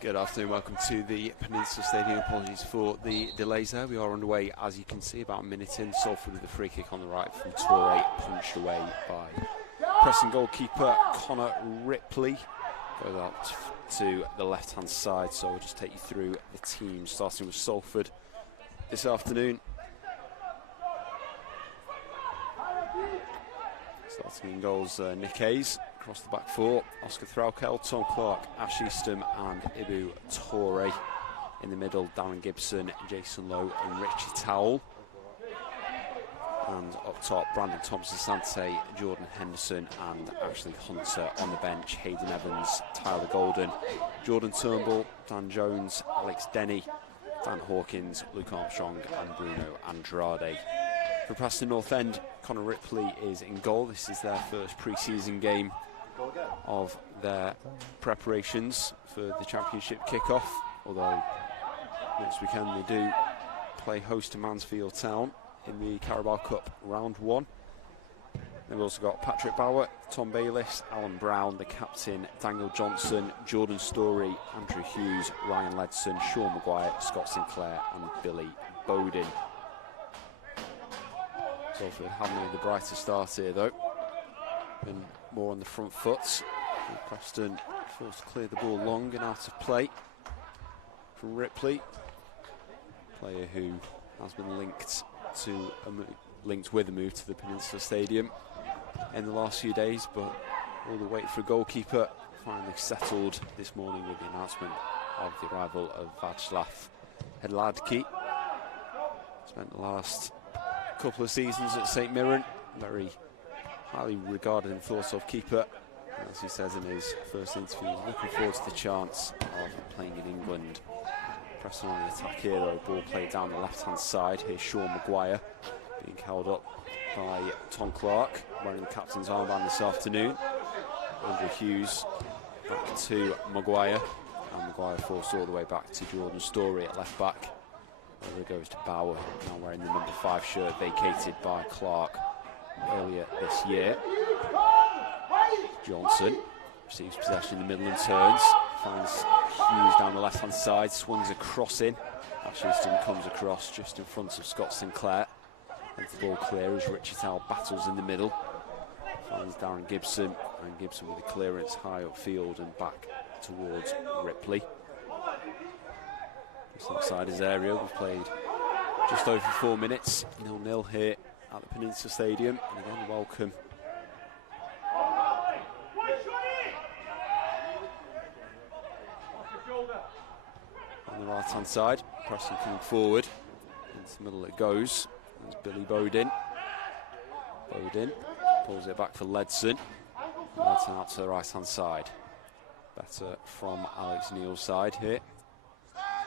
Good afternoon, welcome to the Peninsula Stadium. Apologies for the delays there. We are underway, as you can see, about a minute in. Salford with a free kick on the right from Torre, punched away by Preston goalkeeper Connor Ripley. Goes out to the left-hand side, so we'll just take you through the team, starting with Salford this afternoon. Starting in goals, Nick Hayes. Across the back four, Oscar Threlkel, Tom Clark, Ash Eastham and Ibu Torre. In the middle, Darren Gibson, Jason Lowe and Richie Towell. And up top, Brandon Thompson-Sante, Jordan Henderson and Ashley Hunter. On the bench, Hayden Evans, Tyler Golden, Jordan Turnbull, Dan Jones, Alex Denny, Dan Hawkins, Luke Armstrong and Bruno Andrade. For Preston North End, Connor Ripley is in goal. This is their first pre-season game of their preparations for the championship kick-off, although next weekend they do play host to Mansfield Town in the Carabao Cup round 1. They've also got Patrick Bauer, Tom Bayliss, Alan Brown, the captain, Daniel Johnson, Jordan Story, Andrew Hughes, Ryan Ledson, Sean Maguire, Scott Sinclair and Billy Bowden. Salford haven't had the brightest start here though. Been more on the front foot. Preston forced to clear the ball long and out of play from Ripley, player who has been linked with a move to the Peninsula Stadium in the last few days, but all the wait for a goalkeeper finally settled this morning with the announcement of the arrival of Václav Hladký. Spent the last couple of seasons at St Mirren, very highly regarded and thought of keeper. And as he says in his first interview, he's looking forward to the chance of playing in England. Preston on the attack here though, ball played down the left hand side. Here's Sean Maguire being held up by Tom Clark, wearing the captain's armband this afternoon. Andrew Hughes back to Maguire, and Maguire forced all the way back to Jordan Story at left back. Over it goes to Bauer, now wearing the number 5 shirt, vacated by Clark earlier this year. Johnson receives possession in the middle and turns, finds Hughes down the left hand side, swings a cross in. Ash Eastham comes across just in front of Scott Sinclair. And the ball clear as Richie Towell battles in the middle. Finds Darren Gibson, and Gibson with the clearance high upfield and back towards Ripley. Just outside his area, we've played just over 4 minutes, 0-0 here at the Peninsula Stadium. And again, welcome on the right hand side. Preston coming forward, into the middle it goes. There's Billy Bowden. Bowden pulls it back for Ledson. Ledson out to the right hand side. Better from Alex Neil's side here.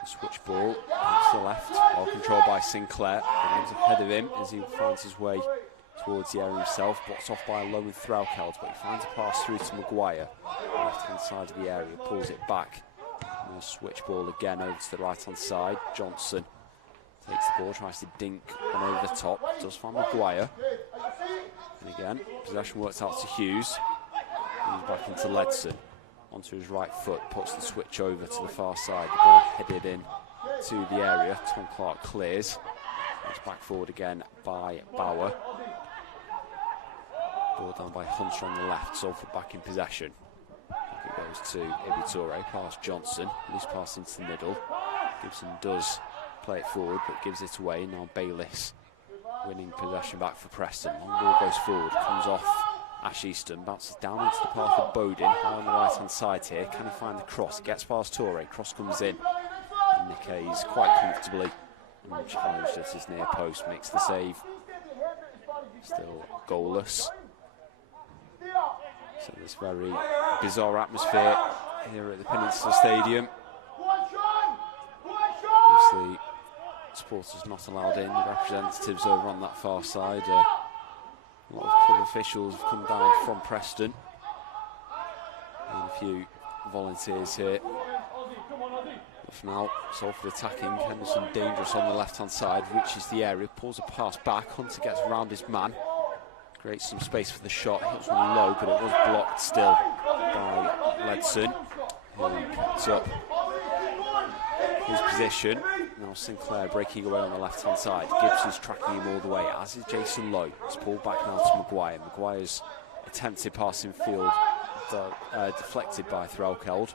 Switch ball to the left, well controlled by Sinclair. Runs ahead of him as he finds his way towards the area himself. Blocked off by Lowe and Threlkel, but he finds a pass through to Maguire. Left hand side of the area, pulls it back. And a switch ball again over to the right hand side. Johnson takes the ball, tries to dink one over the top, does find Maguire. And again, possession works out to Hughes. He's back into Ledson. Onto his right foot, puts the switch over to the far side. The ball headed in to the area. Tom Clark clears. It's back forward again by Bauer. Ball down by Hunter on the left. Salford back in possession. It goes to Ibu Torre, past Johnson. Loose pass into the middle. Gibson does play it forward, but gives it away. Now Bayliss winning possession back for Preston. Long ball goes forward, comes off Ash Eastham, bounces down into the path of Bowden, high on the right hand side here. Can he find the cross? Gets past Torre, cross comes in. And Nick Hayes quite comfortably and challenged at his near post, makes the save. Still goalless. So this very bizarre atmosphere here at the Peninsula Stadium. Obviously, supporters not allowed in, the representatives over on that far side. A lot of club officials have come down from Preston. And a few volunteers here. But for now, Salford attacking. Henderson dangerous on the left-hand side, reaches the area, pulls a pass back. Hunter gets around his man. Creates some space for the shot. Hits one low, but it was blocked still by Ledson, who picks up his position. Now Sinclair breaking away on the left-hand side. Gibson's tracking him all the way, as is Jason Lowe. It's pulled back now to Maguire. Maguire's attempted pass in field deflected by Threlkeld.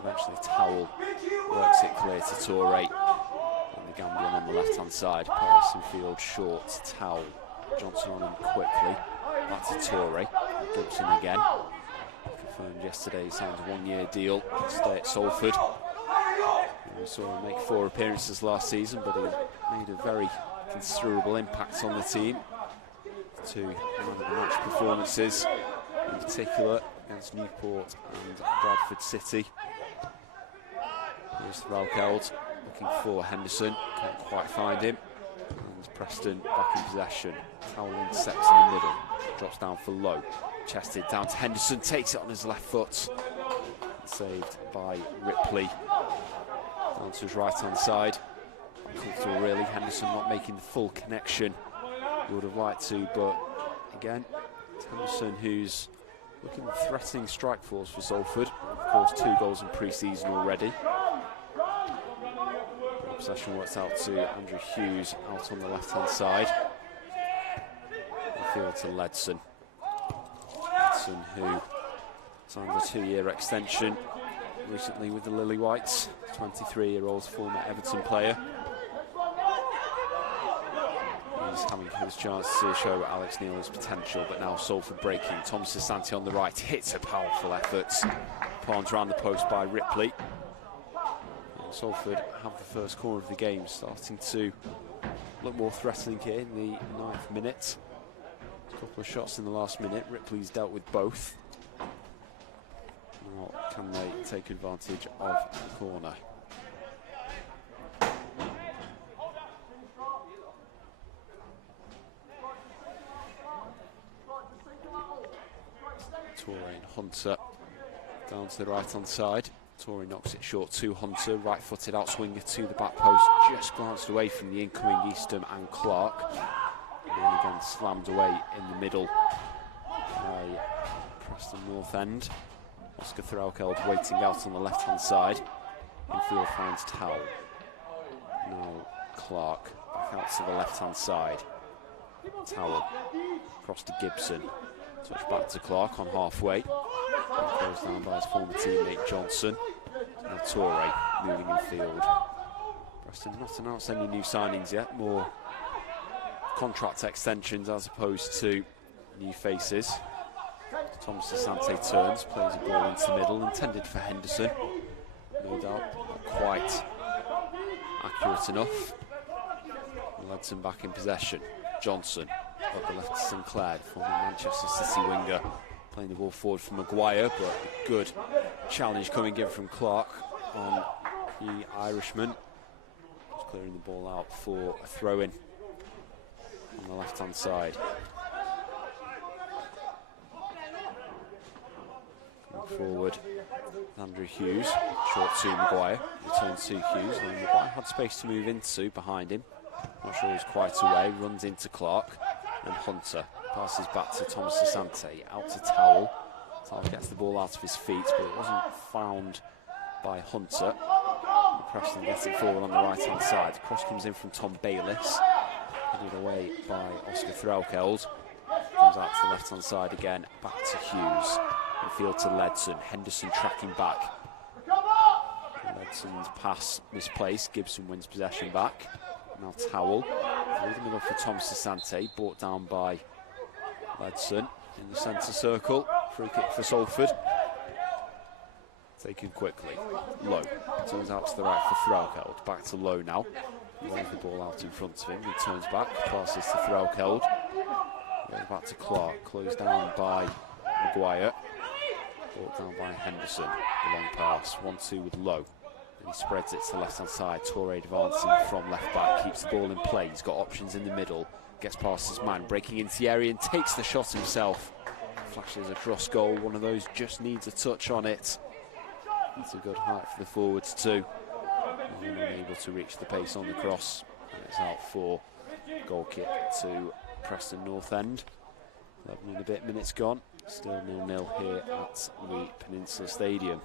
Eventually Towell works it clear to Torre. And the Gambian on the left-hand side. Pass in field short to Towell. Johnson on him quickly. Back to Torre. Gibson again. Confirmed yesterday he signed a 1-year deal to stay at Salford. We saw him make 4 appearances last season, but he made a very considerable impact on the team. 2 man of the match performances, in particular against Newport and Bradford City. Here's Threlkeld looking for Henderson, can't quite find him. And Preston back in possession. Towell intercepts in the middle, drops down for Lowe. Chested down to Henderson, takes it on his left foot. Saved by Ripley. Down to his right-hand side. Comfortable really, Henderson not making the full connection he would have liked to, but again, it's Henderson who's looking at threatening strike force for Salford. Of course, 2 goals in pre-season already. The possession works out to Andrew Hughes out on the left-hand side. Field to Ledson. Ledson who signed a 2-year extension recently with the Lily Whites. 23-year-old former Everton player. He's having his chance to show Alex Neil his potential, but now Salford breaking. Thomas Asante on the right hits a powerful effort. Palmed around the post by Ripley. And Salford have the first corner of the game, starting to look more threatening here in the 9th minute. A couple of shots in the last minute. Ripley's dealt with both. Now, can they take advantage of the corner? Torre and Hunter down to the right-hand side. Torre knocks it short to Hunter, right-footed outswinger to the back post, just glanced away from the incoming Eastham and Clark. And then again slammed away in the middle by Preston North End. Oscar Threlkeld waiting out on the left-hand side. Infield finds Towell. Now Clark back out to the left-hand side. Towell across to Gibson. Touch back to Clark on halfway. Goes down by his former teammate Johnson. Now Torre moving in field. Preston not announced any new signings yet. More contract extensions as opposed to new faces. Thomas Asante turns, plays a ball into the middle, intended for Henderson. No doubt, not quite accurate enough. Ledson back in possession. Johnson up the left to Sinclair, former Manchester City winger, playing the ball forward for Maguire, but a good challenge coming in from Clark on the Irishman. Just clearing the ball out for a throw-in on the left-hand side. Forward, Andrew Hughes, short to Maguire, return to Hughes, and Maguire had space to move into behind him, not sure he was quite away, runs into Clark, and Hunter passes back to Thomas Asante, out to Towell. Towell gets the ball out of his feet, but it wasn't found by Hunter. And Preston gets it forward on the right hand side, the cross comes in from Tom Bayliss, headed away by Oscar Threlkeld, comes out to the left hand side again, back to Hughes. Field to Ledson, Henderson tracking back. Ledson's pass misplaced, Gibson wins possession back. Now Towell, through the middle for Thomas Asante, brought down by Ledson in the centre circle. Free kick for Salford. Taken quickly. Lowe turns out to the right for Threlkeld. Back to Lowe now. Rolls the ball out in front of him. He turns back, passes to Threlkeld. Back to Clark, closed down by Maguire. Brought down by Henderson, the long pass, 1-2 with Lowe. And he spreads it to the left-hand side, Torre advancing from left-back, keeps the ball in play, he's got options in the middle, gets past his man, breaking into the area and takes the shot himself. Flashes a cross goal, one of those just needs a touch on it. That's a good height for the forwards too. And unable to reach the pace on the cross. And it's out for goal kick to Preston North End. 11 and a bit minutes gone. Still 0-0 here at the Peninsula Stadium.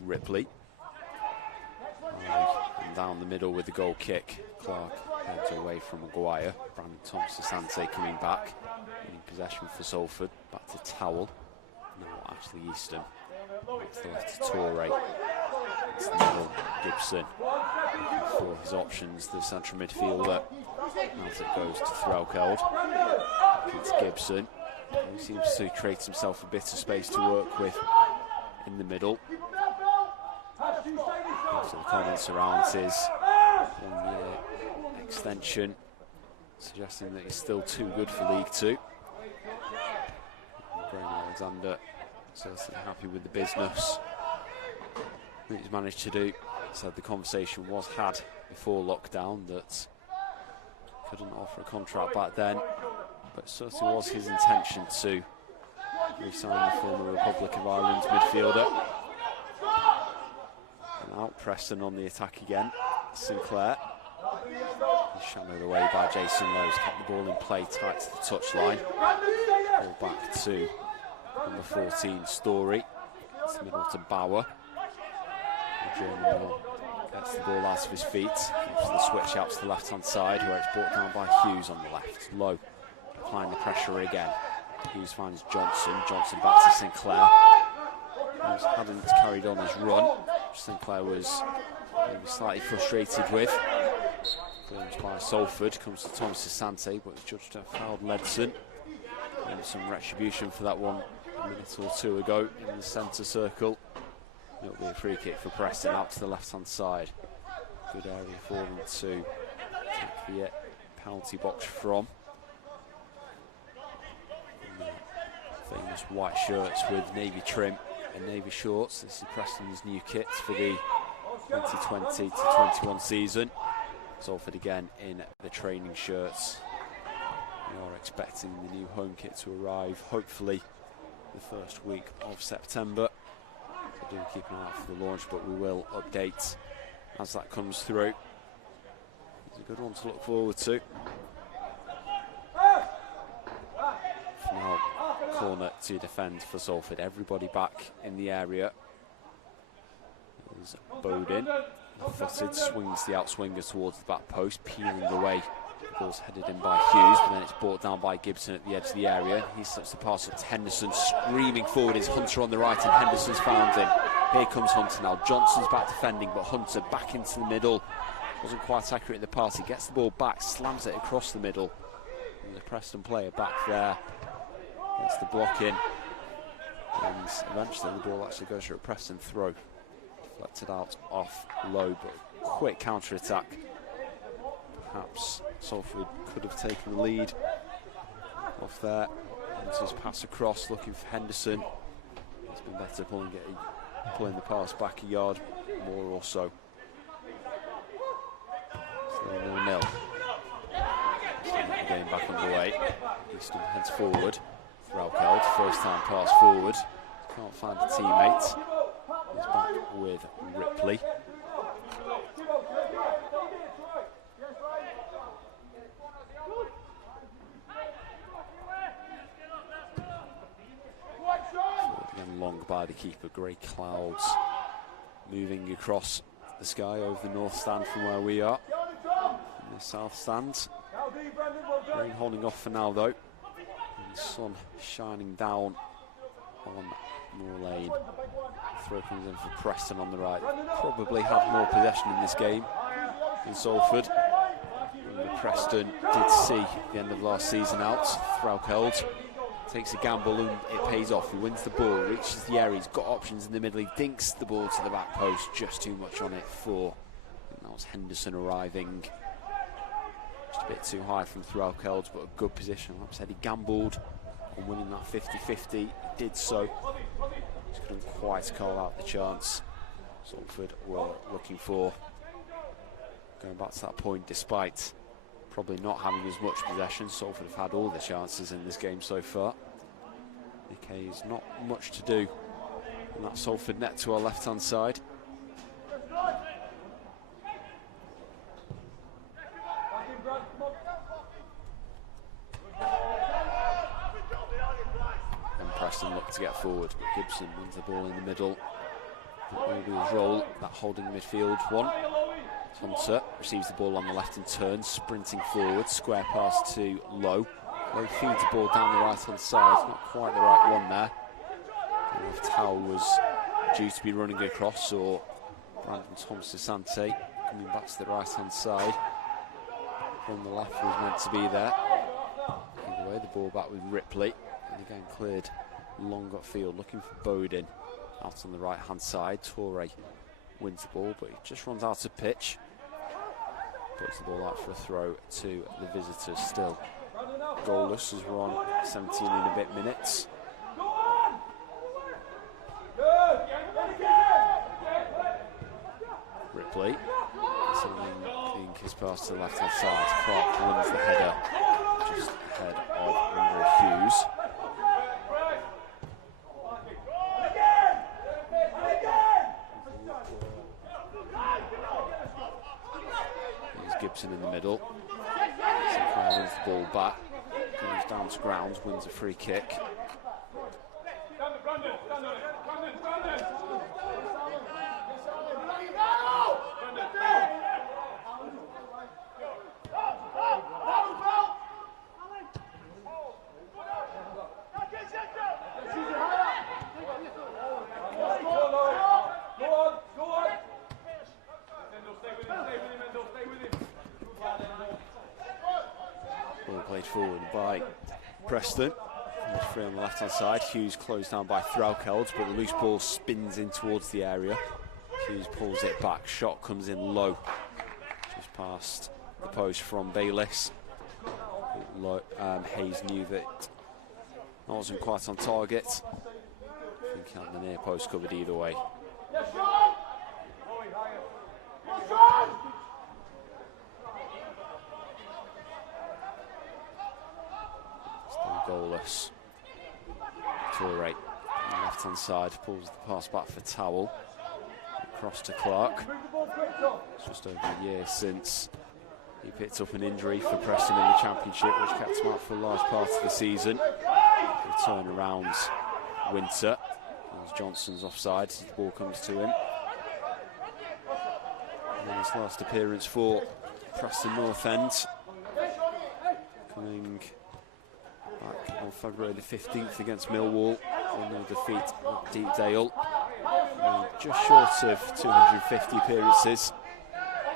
Ripley. And down the middle with the goal kick. Clark heads away from Maguire. Brandon Thompson-Sante coming back. Winning possession for Salford. Back to Towell. Now Ashley Easton. Back to the left to Torre. It's the middle, Gibson. Looking for his options, the central midfielder. As it goes to Threlkeld. It's Gibson. He seems to create himself a bit of space to work with in the middle. So the comments around his 1-year extension, suggesting that he's still too good for League Two. Graham Alexander certainly happy with the business that he's managed to do. So the conversation was had before lockdown that couldn't offer a contract back then, but certainly was his intention to re-sign the former Republic of Ireland midfielder. And now Preston on the attack again. Sinclair. He's shadowed away by Jason Lowe. He's kept the ball in play tight to the touchline. Ball back to number 14, Story. It's the middle to Bauer. The German gets the ball out of his feet. Gives the switch out to the left-hand side, where it's brought down by Hughes on the left. Lowe applying the pressure again. Hughes finds Johnson. Johnson back to Sinclair. Hughes hadn't carried on his run, which Sinclair was maybe slightly frustrated with. Clearance by Salford, comes to Thompson-Sante, but he's judged to have fouled Ledson. And some retribution for that one a minute or two ago in the centre circle. It'll be a free kick for Preston out to the left-hand side. Good area for them to take the penalty box from. Famous white shirts with navy trim and navy shorts. This is Preston's new kit for the 2020 to 21 season. Salford again in the training shirts. We are expecting the new home kit to arrive hopefully the first week of September. So do keep an eye out for the launch, but we will update as that comes through. It's a good one to look forward to. Now corner to defend for Salford. Everybody back in the area. There's Bodin. Footed, swings the outswinger towards the back post, peeling away. The ball's headed in by Hughes, but then it's brought down by Gibson at the edge of the area. He slips the pass up to Henderson, screaming forward. Is Hunter on the right, and Henderson's found him. Here comes Hunter now. Johnson's back defending, but Hunter back into the middle. Wasn't quite accurate in the pass. He gets the ball back, slams it across the middle. And the Preston player back there gets the block in. And eventually the ball actually goes for a Preston throw. Deflected out off Low, but quick counter-attack. Perhaps Salford could have taken the lead off there. Hunter's pass across, looking for Henderson. It's been better pulling the pass back a yard more or so. Still 0-0. The game back underway. Easton heads forward. Threlkeld, first time pass forward. Can't find a teammate. He's back with Ripley. Again long by the keeper, grey clouds moving across the sky over the north stand from where we are. In the south stand. Rain holding off for now though. And the sun shining down on Moor Lane. Throw comes in for Preston on the right. Probably have more possession in this game than Salford. Preston did see the end of last season out. Threlkeld takes a gamble and it pays off. He wins the ball, reaches the area, he's got options in the middle. He dinks the ball to the back post, just too much on it for. And that was Henderson arriving. Just a bit too high from Threlkeld, but a good position. Like I said, he gambled on winning that 50-50. He did so. Just couldn't quite call out the chance. Salford were looking for. Going back to that point, despite probably not having as much possession, Salford have had all the chances in this game so far. Nikkei's not much to do in that Salford net to our left-hand side. And Preston look to get forward, but Gibson wins the ball in the middle. Will be his role, that holding midfield one. Hunter receives the ball on the left and turns, sprinting forward, square pass to Lowe. Lowe feeds the ball down the right hand side, not quite the right one there. I don't know if Towell was due to be running across or Brandon Thomas-Asante coming back to the right hand side. From the left was meant to be there. Either way, the ball back with Ripley, and again cleared long upfield, looking for Bowden out on the right hand side. Torre wins the ball, but he just runs out of pitch. Puts the ball out for a throw to the visitors. Still goalless as we're on 17 and a bit minutes. Ripley sending his pass to the left hand side. Clark wins the header just ahead of Andrew Hughes. Gibson in the middle. Sinclair wins the ball back, goes down to ground, wins a free kick. Played forward by Preston. He's free on the left hand side. Hughes closed down by Threlkeld, but the loose ball spins in towards the area. Hughes pulls it back. Shot comes in low, just past the post from Bayliss. Hayes knew that that wasn't quite on target. I think he had the near post covered either way. Goalless. Torre on the left hand side pulls the pass back for Towell. Across to Clark. It's just over a year since he picked up an injury for Preston in the Championship, which kept him out for a large part of the season. He turn around Winter as Johnson's offside as the ball comes to him. And then his last appearance for Preston North End, coming back on February the 15th against Millwall, in no defeat at Deepdale. Just short of 250 appearances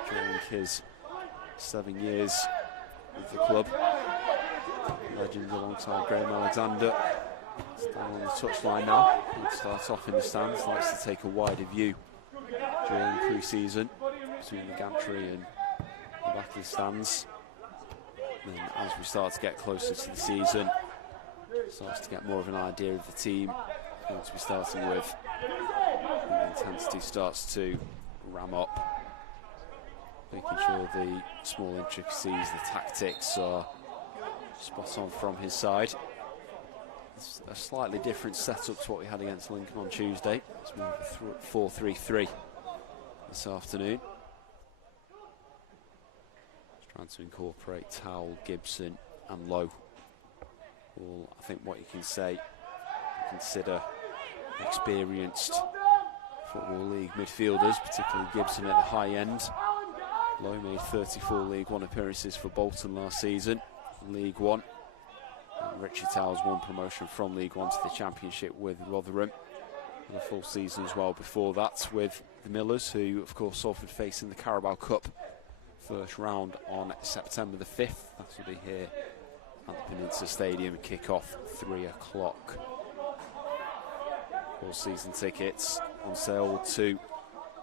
during his 7 years with the club. Legend alongside Graham Alexander. Still on the touchline now. He starts off in the stands, likes to take a wider view during pre-season between the gantry and the back of the stands. And as we start to get closer to the season, starts to get more of an idea of the team to be starting with, and the intensity starts to ram up, making sure the small intricacies, the tactics are spot on from his side. It's a slightly different setup to what we had against Lincoln on Tuesday. It's more of a 4-3-3 this afternoon. Trying to incorporate Towell, Gibson and Lowe. All, I think what you can say, consider experienced Football League midfielders, particularly Gibson at the high end. Lowe made 34 League One appearances for Bolton last season, League One. And Richie Towell's won promotion from League One to the Championship with Rotherham. And a full season as well before that with the Millers, who of course Salford face in the Carabao Cup first round on September the 5th. That will be here at the Peninsula Stadium, kick off 3 o'clock. All season tickets on sale to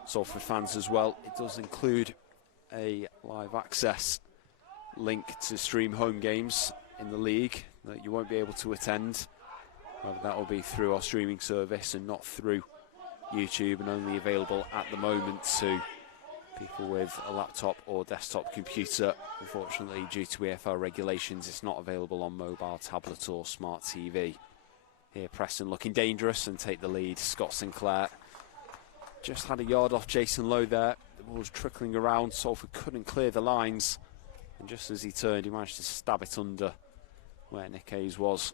Salford fans as well. It does include a live access link to stream home games in the league that you won't be able to attend. That will be through our streaming service and not through YouTube, and only available at the moment to people with a laptop or desktop computer. Unfortunately, due to EFL regulations, it's not available on mobile, tablet or smart TV. Here Preston looking dangerous and take the lead. Scott Sinclair just had a yard off Jason Lowe there. The ball was trickling around. Salford couldn't clear the lines, and just as he turned, he managed to stab it under where Nick Hayes was.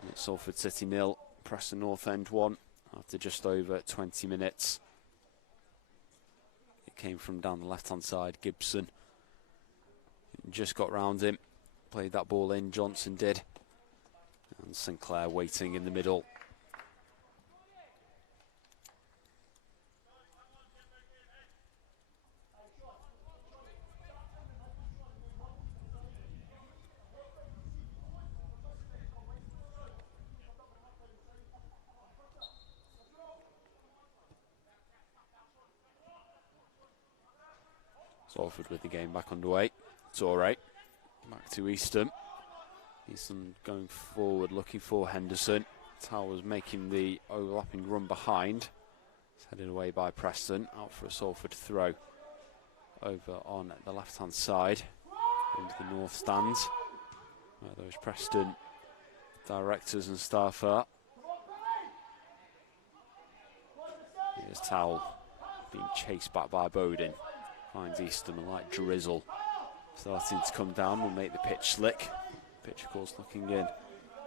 And it's Salford City 0, Preston North End 1. after just over 20 minutes. It came from down the left-hand side. Gibson just got round him, played that ball in, Johnson did. And Sinclair waiting in the middle. Salford with the game back underway. It's all right. Back to Easton. Easton going forward, looking for Henderson. Towers making the overlapping run behind. It's headed away by Preston. Out for a Salford throw. Over on the left-hand side. Into the north stand. Where those Preston directors and staff are. Here's Towell being chased back by Bowden. Finds Easton, a light drizzle starting to come down, will make the pitch slick. Pitch, of course, looking in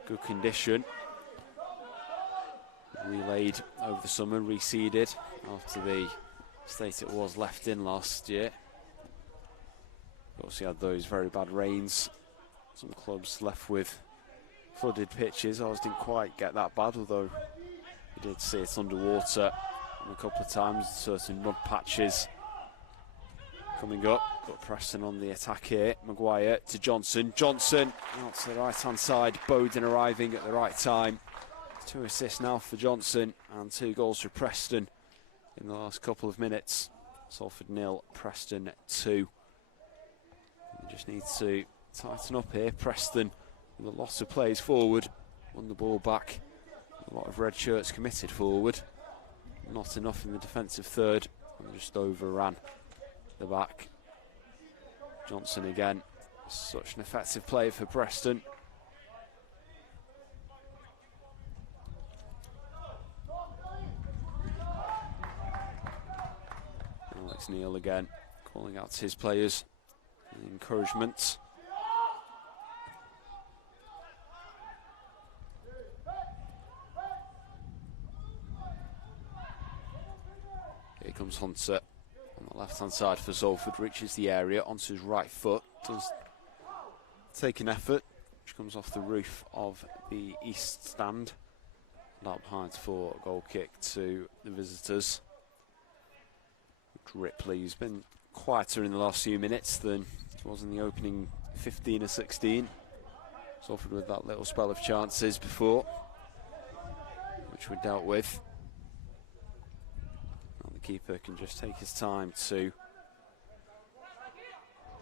good condition. Relayed over the summer, reseeded after the state it was left in last year. Of course, you had those very bad rains. Some clubs left with flooded pitches. Ours didn't quite get that bad, although we did see it underwater a couple of times, certain mud patches. Coming up, got Preston on the attack here. Maguire to Johnson. Johnson out to the right-hand side. Bowden arriving at the right time. 2 assists now for Johnson and 2 goals for Preston in the last couple of minutes. Salford 0, Preston 2. We just need to tighten up here. Preston with a lot of plays forward. Won the ball back. A lot of red shirts committed forward. Not enough in the defensive third. And just overran the back. Johnson again, such an effective play for Preston. Alex Neil again, calling out to his players, encouragement. Here comes Hunter. On the left-hand side for Salford, reaches the area onto his right foot, does take an effort, which comes off the roof of the east stand, and out behind for a goal kick to the visitors. Ripley's been quieter in the last few minutes than he was in the opening 15 or 16. Salford with that little spell of chances before, which were dealt with. Keeper can just take his time to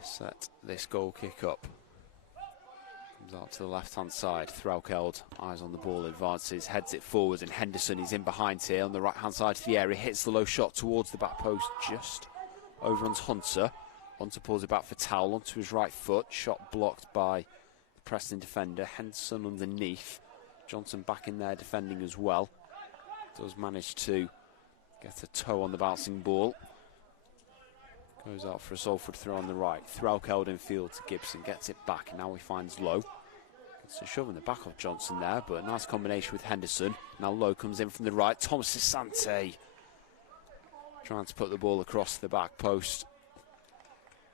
set this goal kick up. Comes out to the left-hand side. Threlkeld, eyes on the ball, advances, heads it forward, and Henderson is in behind here on the right-hand side of the area. Hits the low shot towards the back post, just overruns Hunter. Hunter pulls it back for Towell onto his right foot. Shot blocked by the Preston defender. Henderson underneath. Johnson back in there defending as well. Does manage to get a toe on the bouncing ball. Goes out for a Salford throw on the right. Threlkeld in field to Gibson. Gets it back and now he finds Lowe. Gets a shove in the back of Johnson there, but a nice combination with Henderson. Now Lowe comes in from the right. Thomas Asante trying to put the ball across the back post.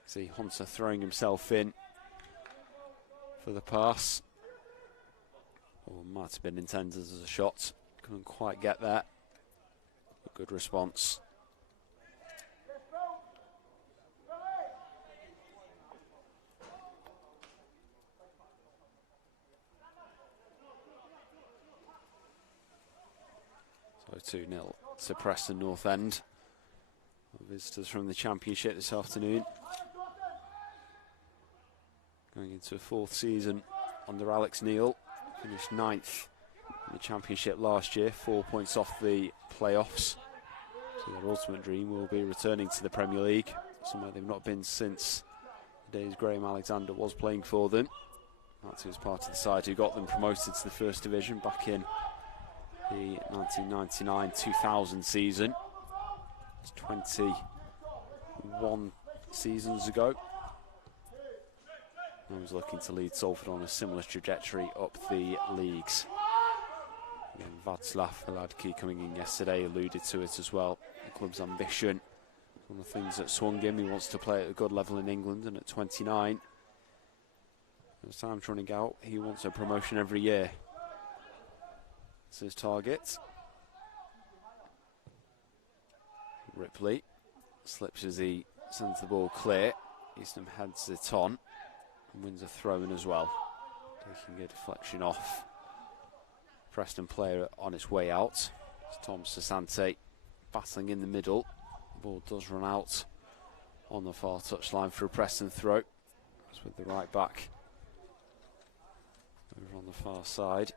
See Hunter throwing himself in for the pass. Or might have been intended as a shot. Couldn't quite get there. Good response. So 2-0 to Preston North End. Visitors from the Championship this afternoon. Going into a 4th season under Alex Neil. Finished 9th in the Championship last year, 4 points off the playoffs. So their ultimate dream will be returning to the Premier League, somewhere they've not been since the days Graham Alexandra was playing for them. That was part of the side who got them promoted to the First Division back in the 1999-2000 season. It's 21 seasons ago. I was looking to lead Salford on a similar trajectory up the leagues. And Václav Hladký coming in yesterday alluded to it as well. The club's ambition, one of the things that swung him. He wants to play at a good level in England, and at 29, as time's running out, he wants a promotion every year. That's his target. Ripley slips as he sends the ball clear. Eastham heads it on and wins a throw-in as well, taking a deflection off. Preston player on its way out. It's Tom Sasante battling in the middle. The ball does run out on the far touchline for a Preston throw. That's with the right back over on the far side.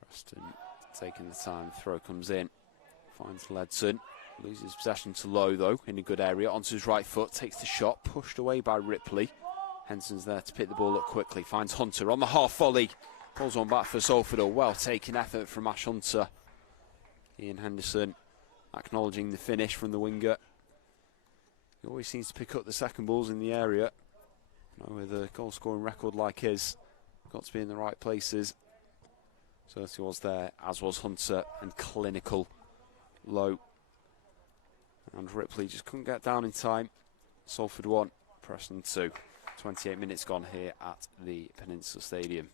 Preston taking the time, throw comes in, finds Ledson, loses possession to Lowe though, in a good area, onto his right foot, takes the shot, pushed away by Ripley. Henson's there to pick the ball up quickly, finds Hunter on the half volley, pulls one back for Salford. A well taken effort from Ash Hunter. Ian Henderson acknowledging the finish from the winger. He always seems to pick up the second balls in the area. With a goal scoring record like his, got to be in the right places. So he was there, as was Hunter, and clinical Low. And Ripley just couldn't get down in time. Salford 1, Preston 2. 28 minutes gone here at the Peninsula Stadium.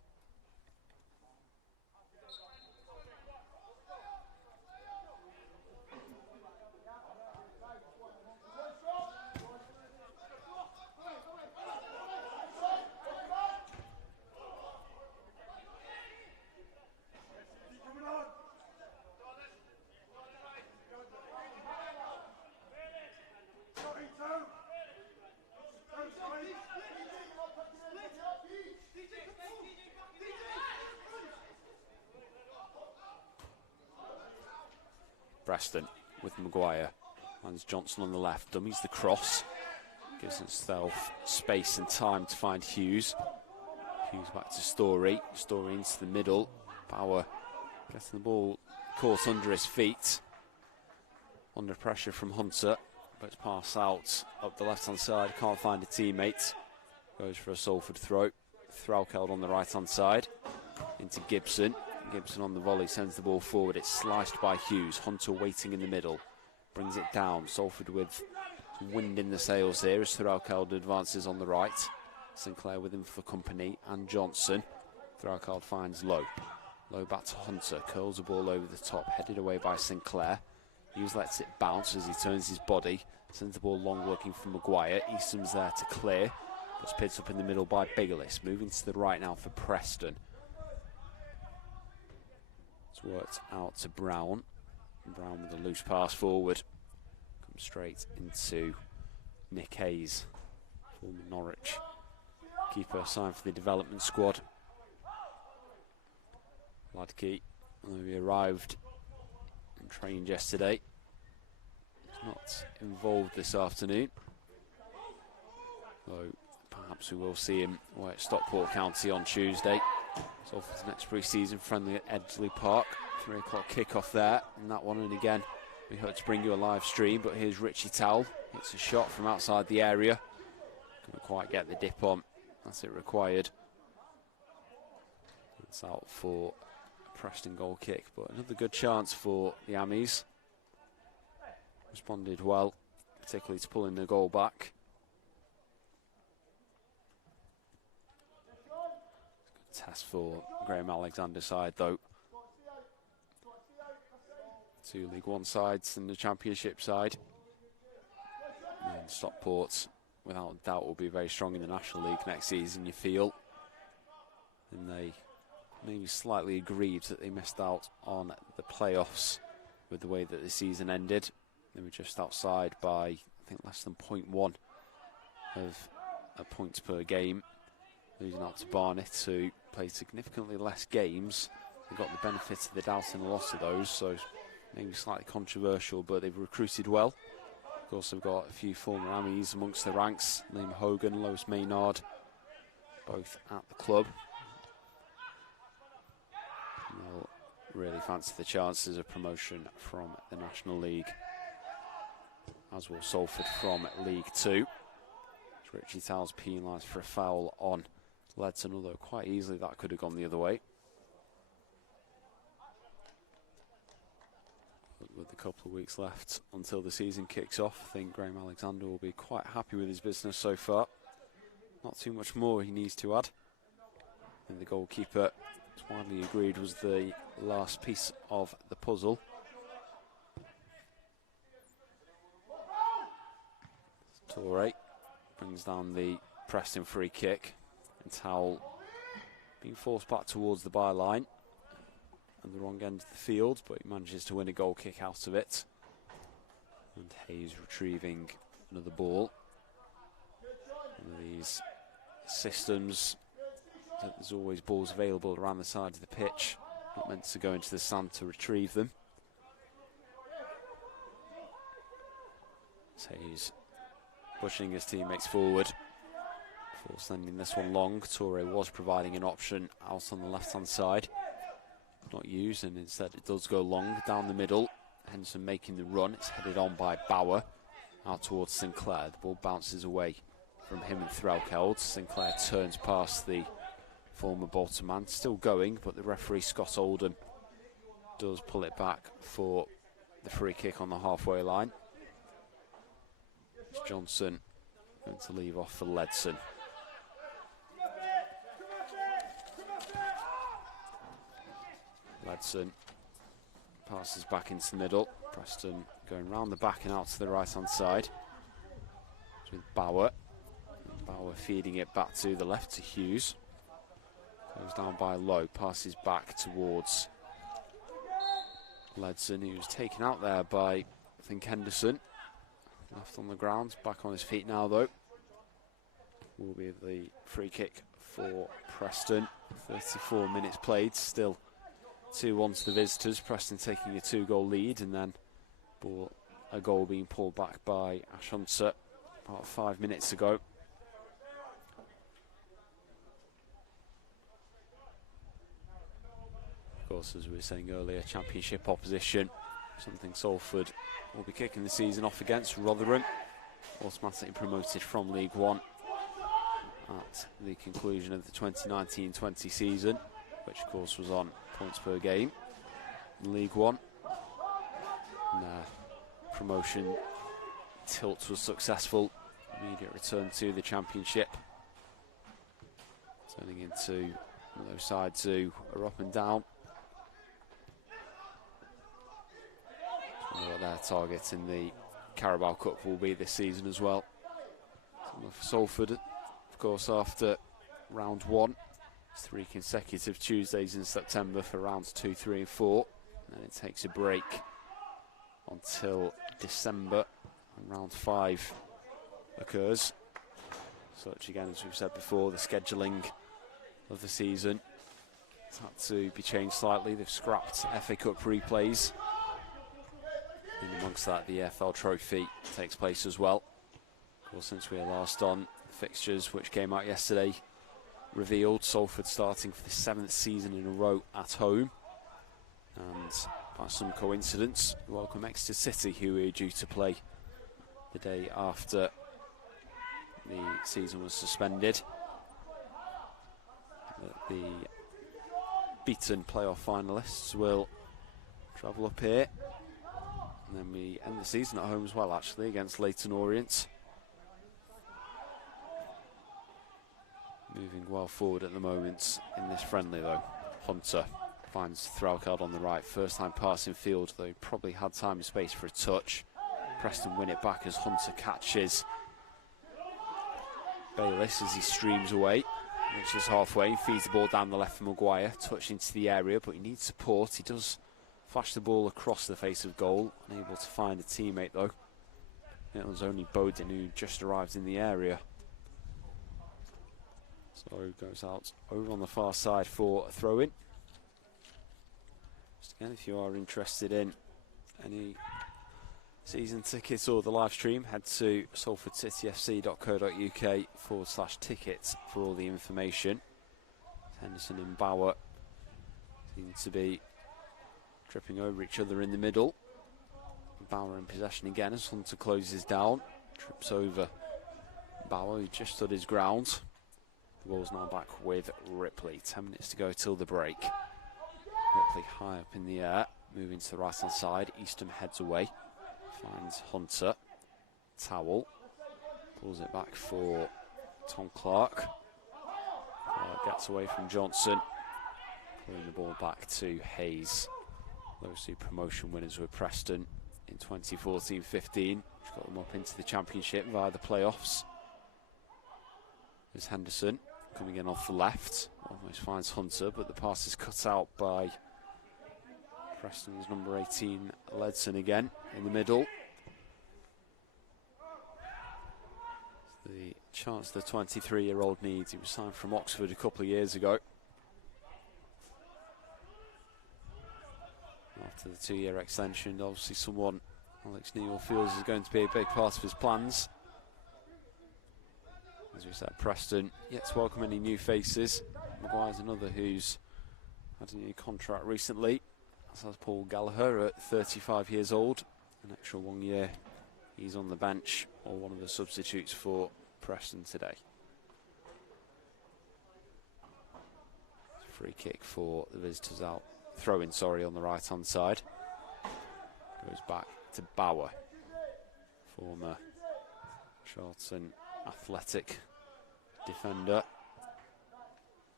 Preston with Maguire, finds Johnson on the left, dummies the cross, gives himself space and time to find Hughes. Hughes back to Story, Story into the middle, Bauer getting the ball caught under his feet, under pressure from Hunter, but it's passed out up the left hand side, can't find a teammate, goes for a Salford throw. Threlkeld on the right hand side, into Gibson. Gibson on the volley sends the ball forward. It's sliced by Hughes. Hunter waiting in the middle, brings it down. Salford with wind in the sails here as Threlkeld advances on the right. Sinclair with him for company, and Johnson. Threlkeld finds Lowe. Lowe back to Hunter, curls the ball over the top, headed away by Sinclair. Hughes lets it bounce as he turns his body, sends the ball long looking for Maguire. Eastham's there to clear, but it's picked up in the middle by Bigelis. Moving to the right now for Preston. Worked out to Brown. Brown with a loose pass forward. Comes straight into Nick Hayes, former Norwich keeper, signed for the development squad. Hladký, although he arrived and trained yesterday, he's not involved this afternoon. Though perhaps we will see him away at Stockport County on Tuesday. Salford's next pre-season friendly at Edgley Park. 3 o'clock kick-off there, and that one, and again we hope to bring you a live stream, but here's Richie Towell. It's a shot from outside the area. Couldn't quite get the dip on. That's it required. It's out for a Preston goal kick, but another good chance for the Ammies. Responded well, particularly to pulling the goal back. Test for Graham Alexander's side though. 2 League One sides and the Championship side. And Stockport, without doubt, will be very strong in the National League next season, you feel. And they maybe slightly aggrieved that they missed out on the playoffs with the way that the season ended. They were just outside by, I think, less than 0.1 of a points per game. Losing out to Barnet, who played significantly less games. They got the benefit of the doubt in a lot of those, so maybe slightly controversial, but they've recruited well. Of course, they've got a few former Ammies amongst the ranks. Liam Hogan, Lois Maynard, both at the club. And they'll really fancy the chances of promotion from the National League, as will Salford from League Two. Richie Towell's penalised for a foul on Ledson, although quite easily that could have gone the other way. But with a couple of weeks left until the season kicks off, I think Graham Alexander will be quite happy with his business so far. Not too much more he needs to add. And the goalkeeper, it's widely agreed, was the last piece of the puzzle. Torre brings down the Preston free kick, and Towell being forced back towards the byline and the wrong end of the field, but he manages to win a goal kick out of it. And Hayes retrieving another ball. One of these systems, there's always balls available around the side of the pitch, not meant to go into the sand to retrieve them. Hayes pushing his teammates forward before sending this one long. Torre was providing an option out on the left hand side, not used, and instead it does go long down the middle. Henderson making the run, it's headed on by Bauer out towards Sinclair. The ball bounces away from him and Threlkeld. Sinclair turns past the former Bolton man, still going, but the referee Scott Oldham does pull it back for the free kick on the halfway line. It's Johnson going to leave off for Ledson. Ledson passes back into the middle. Preston going round the back and out to the right hand side with Bauer. And Bauer feeding it back to the left to Hughes. Goes down by Lowe, passes back towards Ledson, who's taken out there by, I think, Henderson. Left on the ground, back on his feet now though. Will be the free kick for Preston. 34 minutes played, still 2-1 to the visitors. Preston taking a 2-goal lead, and then a goal being pulled back by Ash Hunter about 5 minutes ago. Of course, as we were saying earlier, championship opposition, something Salford will be kicking the season off against. Rotherham, automatically promoted from League One at the conclusion of the 2019-20 season, which of course was on points per game in League One. And promotion tilt was successful. Immediate return to the championship, turning into one of those sides who are up and down. I know what their target in the Carabao Cup will be this season as well. For Salford, of course, after round 1, it's 3 consecutive Tuesdays in September for rounds 2, 3 and 4. And then it takes a break until December, and round 5 occurs. Such, again, as we've said before, the scheduling of the season has had to be changed slightly. They've scrapped FA Cup replays. And amongst that, the EFL Trophy takes place as well. Of course, since we were last on, fixtures which came out yesterday revealed Salford starting for the 7th season in a row at home. And by some coincidence, welcome Exeter City, who are due to play the day after the season was suspended. The beaten playoff finalists will travel up here. And then we end the season at home as well, actually, against Leyton Orient. Moving well forward at the moment in this friendly, though. Hunter finds Threlkeld on the right. First time pass in field, though he probably had time and space for a touch. Preston win it back as Hunter catches Bayliss as he streams away. Reaches halfway, feeds the ball down the left for Maguire. Touch into the area, but he needs support. He does flash the ball across the face of goal. Unable to find a teammate, though. It was only Bowden who just arrived in the area. So it goes out over on the far side for a throw-in. Just again, if you are interested in any season tickets or the live stream, head to salfordcityfc.co.uk/tickets for all the information. Henderson and Bauer seem to be tripping over each other in the middle. Bauer in possession again as Hunter closes down. Trips over Bauer, who just stood his ground. The ball's now back with Ripley. 10 minutes to go till the break. Ripley high up in the air, moving to the right hand side. Easton heads away, finds Hunter. Towell pulls it back for Tom Clark. Clark gets away from Johnson, pulling the ball back to Hayes. Those two promotion winners with Preston in 2014-15, which got them up into the championship via the playoffs. There's Henderson coming in off the left, almost finds Hunter, but the pass is cut out by Preston's number 18, Ledson, again in the middle. The chance the 23-year-old needs. He was signed from Oxford a couple of years ago. After the 2-year extension, obviously someone Alex Neil feels is going to be a big part of his plans. As we said, Preston yet to welcome any new faces. Maguire's another who's had a new contract recently, as has Paul Gallagher at 35 years old. An extra 1 year. He's on the bench, or one of the substitutes for Preston today. Free kick for the visitors out. Throw-in, sorry, on the right-hand side. Goes back to Bauer. Former Charlton Athletic defender.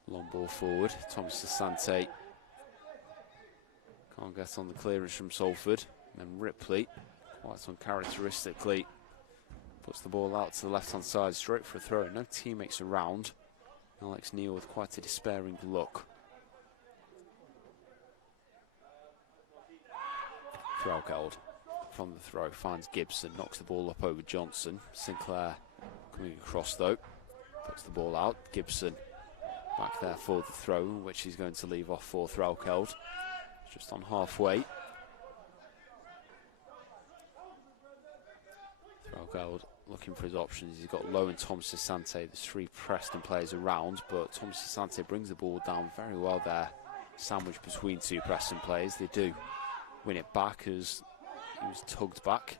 Long ball forward. Thomas Asante can't get on the clearance from Salford. And then Ripley, quite uncharacteristically, puts the ball out to the left-hand side, straight for a throw. No teammates around. Alex Neil with quite a despairing look. Threlkeld from the throw finds Gibson, knocks the ball up over Johnson. Sinclair coming across though, puts the ball out. Gibson back there for the throw, which he's going to leave off for Threlkeld. Just on halfway. Threlkeld looking for his options. He's got Lowe and Thomas Asante. There's 3 Preston players around, but Thomas Asante brings the ball down very well there, sandwiched between 2 Preston players. They do win it back as he was tugged back.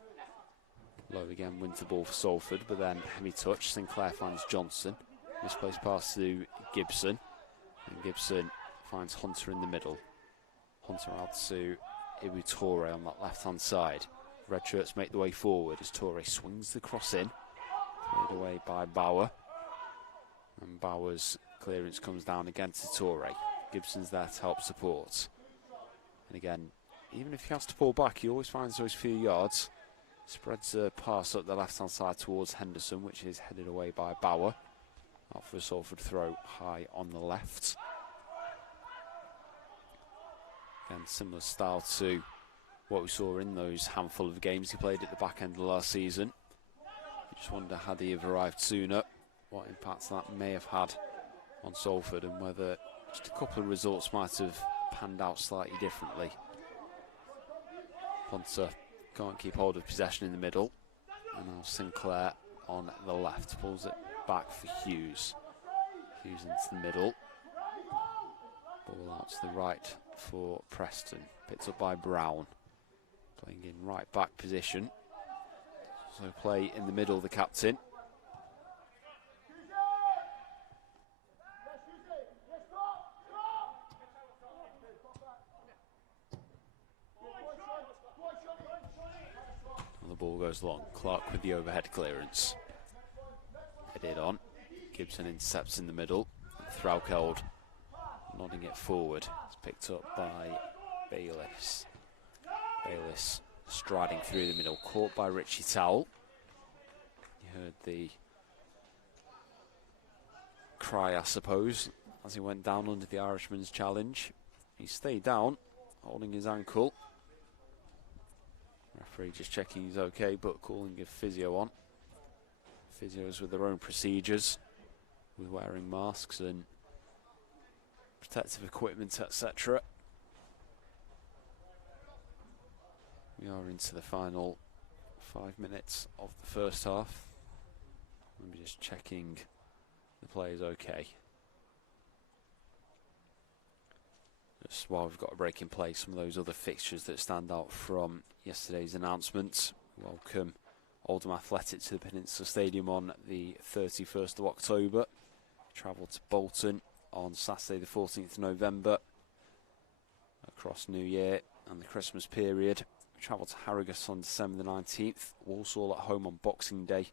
Lowe again wins the ball for Salford, but then heavy touch. Sinclair finds Johnson. Misplaced pass to Gibson, and Gibson finds Hunter in the middle. Hunter out to Ibu-Toure on that left-hand side. Red shirts make the way forward as Toure swings the cross in. Cleared away by Bauer. And Bauer's clearance comes down again to Toure. Gibson's there to help support. And again, even if he has to pull back, he always finds those few yards. Spreads a pass up the left-hand side towards Henderson, which is headed away by Bauer. Out for a Salford throw high on the left. Again, similar style to what we saw in those handful of games he played at the back end of last season. You just wonder, had he have arrived sooner, what impact that may have had on Salford, and whether just a couple of results might have panned out slightly differently. Hunter can't keep hold of possession in the middle, and now Sinclair on the left pulls it back for Hughes. Hughes into the middle. Ball out to the right for Preston. Picked up by Brown. Playing in right back position. So play in the middle, the captain. And the ball goes long. Clark with the overhead clearance. Headed on. Gibson intercepts in the middle. Threlkeld nodding it forward. It's picked up by Bayliss. Bayliss striding through the middle, caught by Richie Towell. You heard the cry, I suppose, as he went down under the Irishman's challenge. He stayed down, holding his ankle. Referee just checking he's okay, but calling a physio on. Physios with their own procedures, with wearing masks and protective equipment, etc. We are into the final 5 minutes of the first half. I'm just checking the players okay. Just while we've got a break in place, some of those other fixtures that stand out from yesterday's announcements. Welcome Oldham Athletic to the Peninsula Stadium on the 31st of October. travel to Bolton on Saturday the 14th of November across New Year and the Christmas period. We travel to Harrogate on December the 19th, Walsall at home on Boxing Day,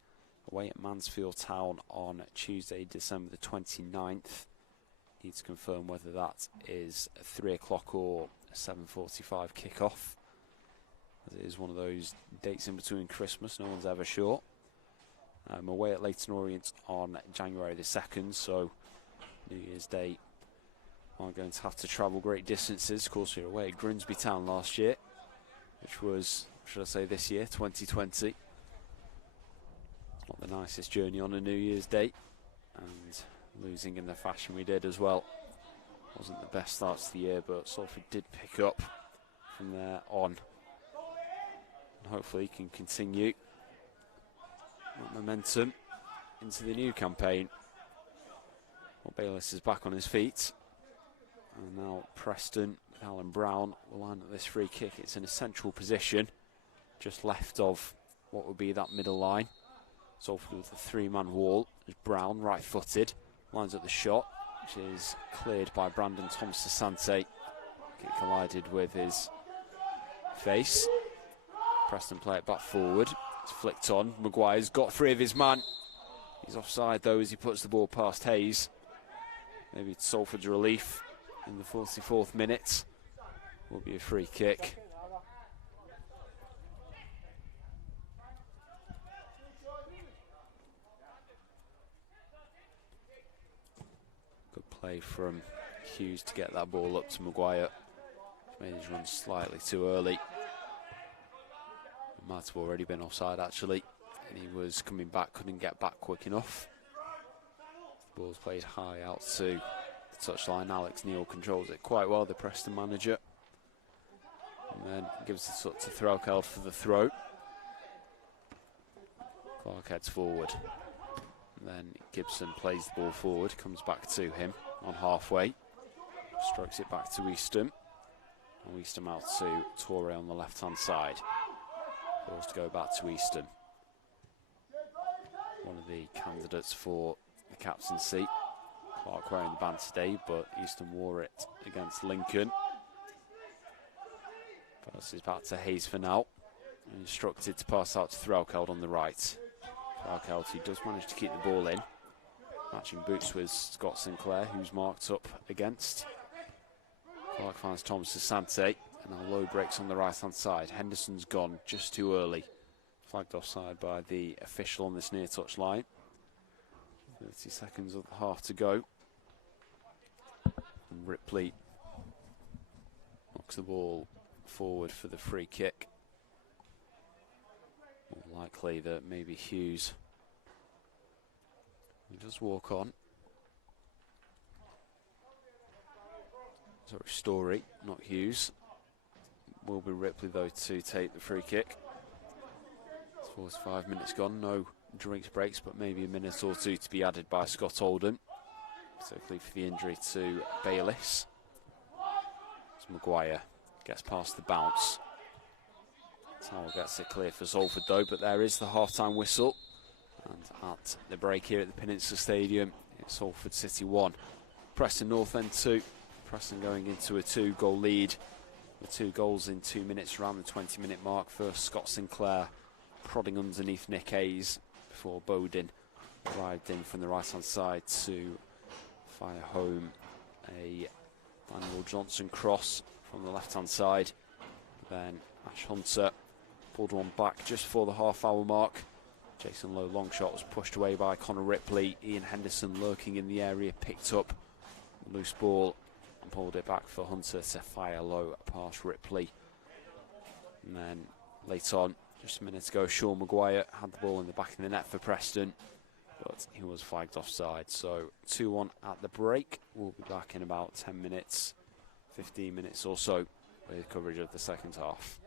away at Mansfield Town on Tuesday December the 29th. Need to confirm whether that is a 3 o'clock or a 7:45 kick-off, as it is one of those dates in between Christmas, no one's ever sure. Away at Leyton Orient on January the 2nd, so New Year's Day aren't going to have to travel great distances. Of course, we were away at Grimsby Town last year, which was, should I say this year, 2020. Not the nicest journey on a New Year's Day, and losing in the fashion we did as well. Wasn't the best start to the year, but Salford did pick up from there on. And hopefully can continue that momentum into the new campaign. Well, Bayliss is back on his feet. And now Preston with Alan Brown will line up this free kick. It's in a central position, just left of what would be that middle line. Salford with a three-man wall. There's Brown, right-footed, lines up the shot, which is cleared by Brandon Thomas-Asante. It collided with his face. Preston play it back forward. It's flicked on. Maguire's got free of his man. He's offside though as he puts the ball past Hayes. Maybe it's Salford's relief in the 44th minute. Will be a free kick. Good play from Hughes to get that ball up to Maguire. Made his run slightly too early. He might have already been offside actually, and he was coming back, couldn't get back quick enough. The ball's played high out to the touchline. Alex Neil controls it quite well, the Preston manager. And then gives it to Threlkeld for the throw. Clark heads forward. And then Gibson plays the ball forward, comes back to him on halfway. Strokes it back to Eastham. And Eastham out to Torre on the left-hand side. Forced to go back to Eastham. One of the candidates for the captaincy. Clark wearing the band today, but Eastham wore it against Lincoln. Passes back to Hayes for now. And instructed to pass out to Threlkeld on the right. Threlkeld, who does manage to keep the ball in. Matching boots with Scott Sinclair, who's marked up against. Clark finds Thomas-Asante. And a low breaks on the right-hand side. Henderson's gone just too early. Flagged offside by the official on this near touch line. 30 seconds of the half to go. And Ripley knocks the ball forward for the free kick. More likely that maybe Hughes will just walk on. Sorry, Story, not Hughes. Will be Ripley though to take the free kick. It's 45 minutes gone, no drinks breaks, but maybe a minute or two to be added by Scott Oldham, particularly for the injury to Bayliss. As Maguire gets past the bounce. Towell gets it clear for Salford though, but there is the half-time whistle. And at the break here at the Peninsula Stadium, it's Salford City 1, Preston North End 2. Preston going into a 2-goal lead. With 2 goals in 2 minutes around the 20-minute mark. First, Scott Sinclair prodding underneath Nick Hayes before Bowden arrived in from the right-hand side to fire home a Daniel Johnson cross from the left-hand side. Then Ash Hunter pulled one back just before the half-hour mark. Jason Lowe long shot was pushed away by Connor Ripley. Ian Henderson lurking in the area picked up the loose ball and pulled it back for Hunter to fire low past Ripley. And then late on, just a minute ago, Sean Maguire had the ball in the back of the net for Preston, but he was flagged offside. So 2-1 at the break. We'll be back in about 10 minutes, 15 minutes or so with coverage of the second half.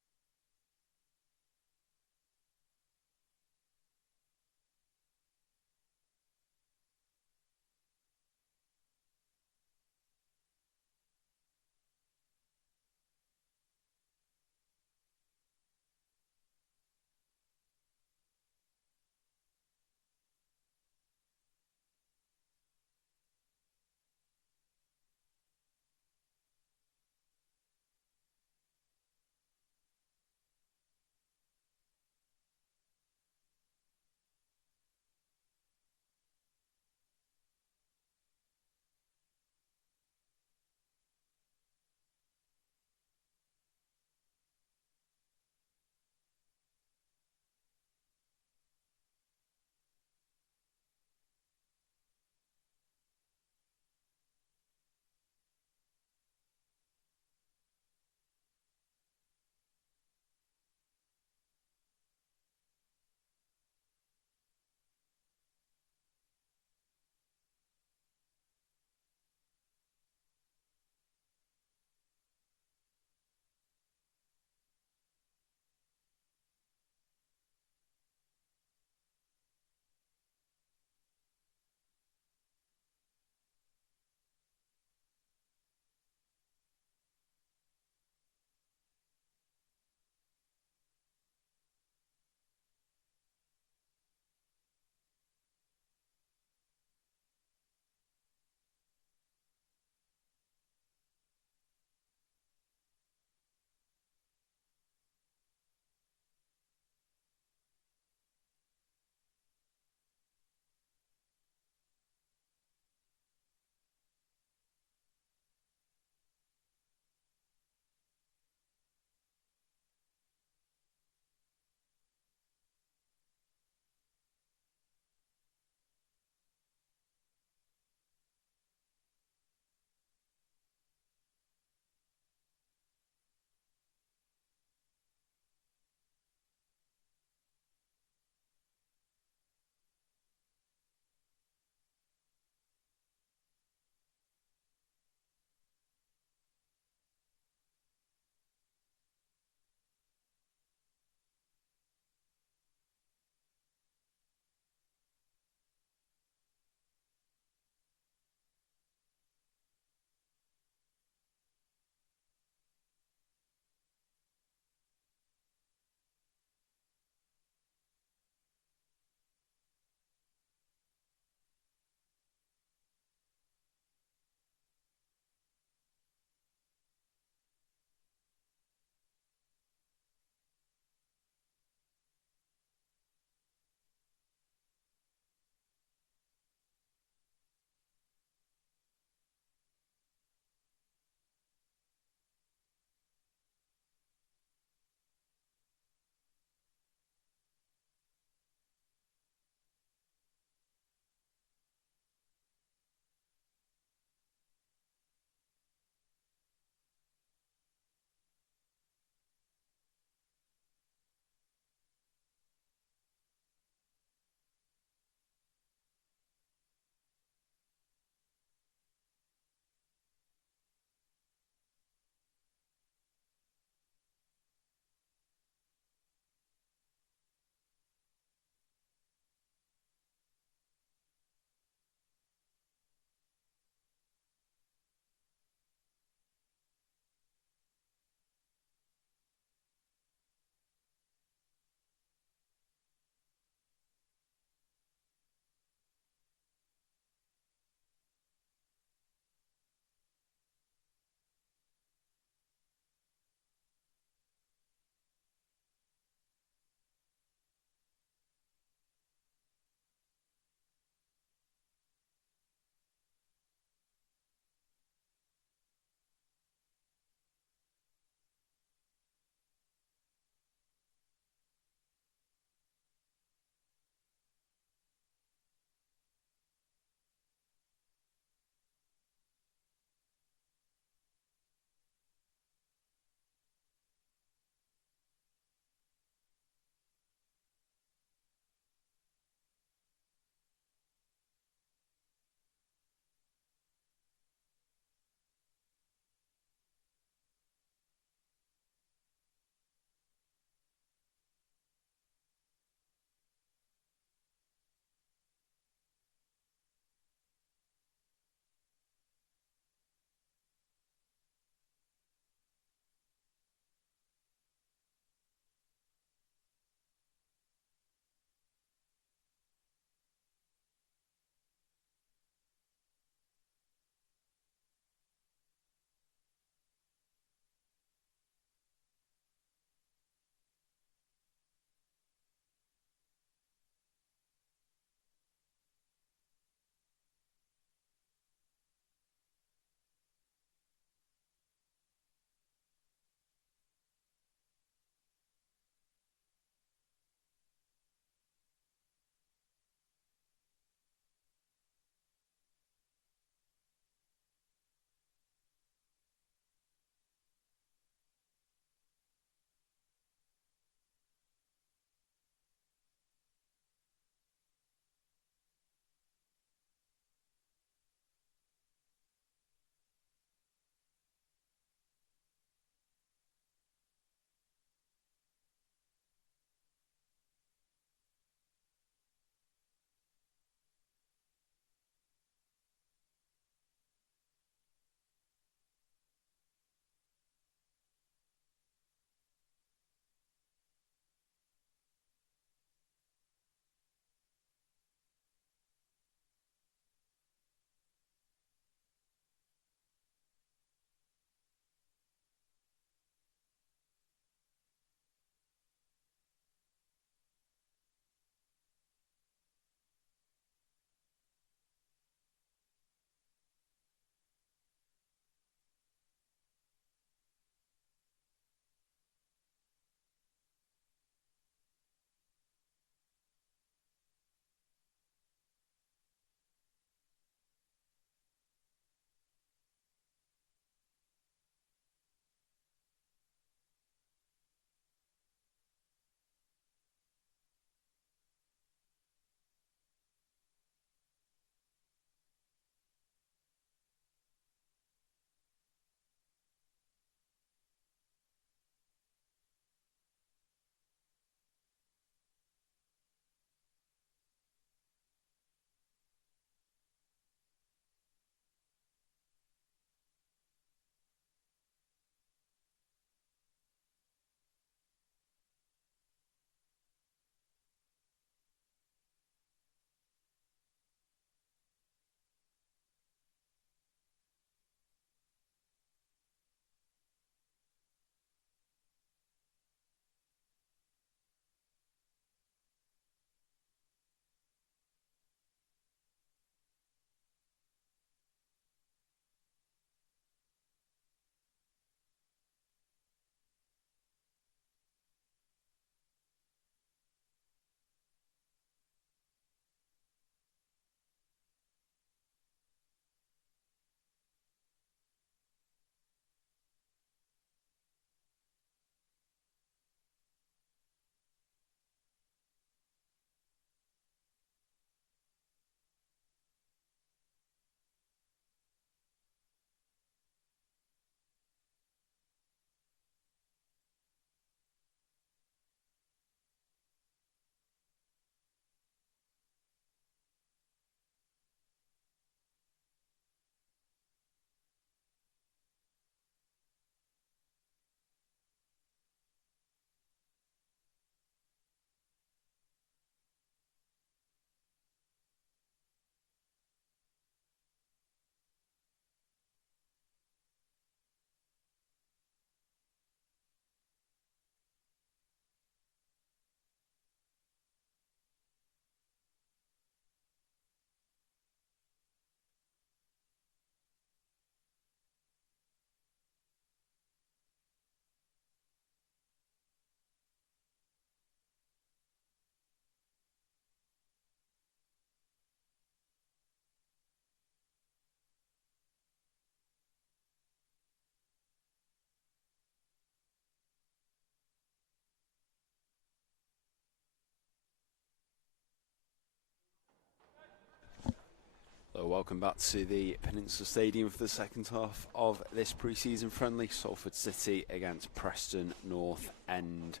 So welcome back to the Peninsula Stadium for the second half of this pre-season friendly. Salford City against Preston North End.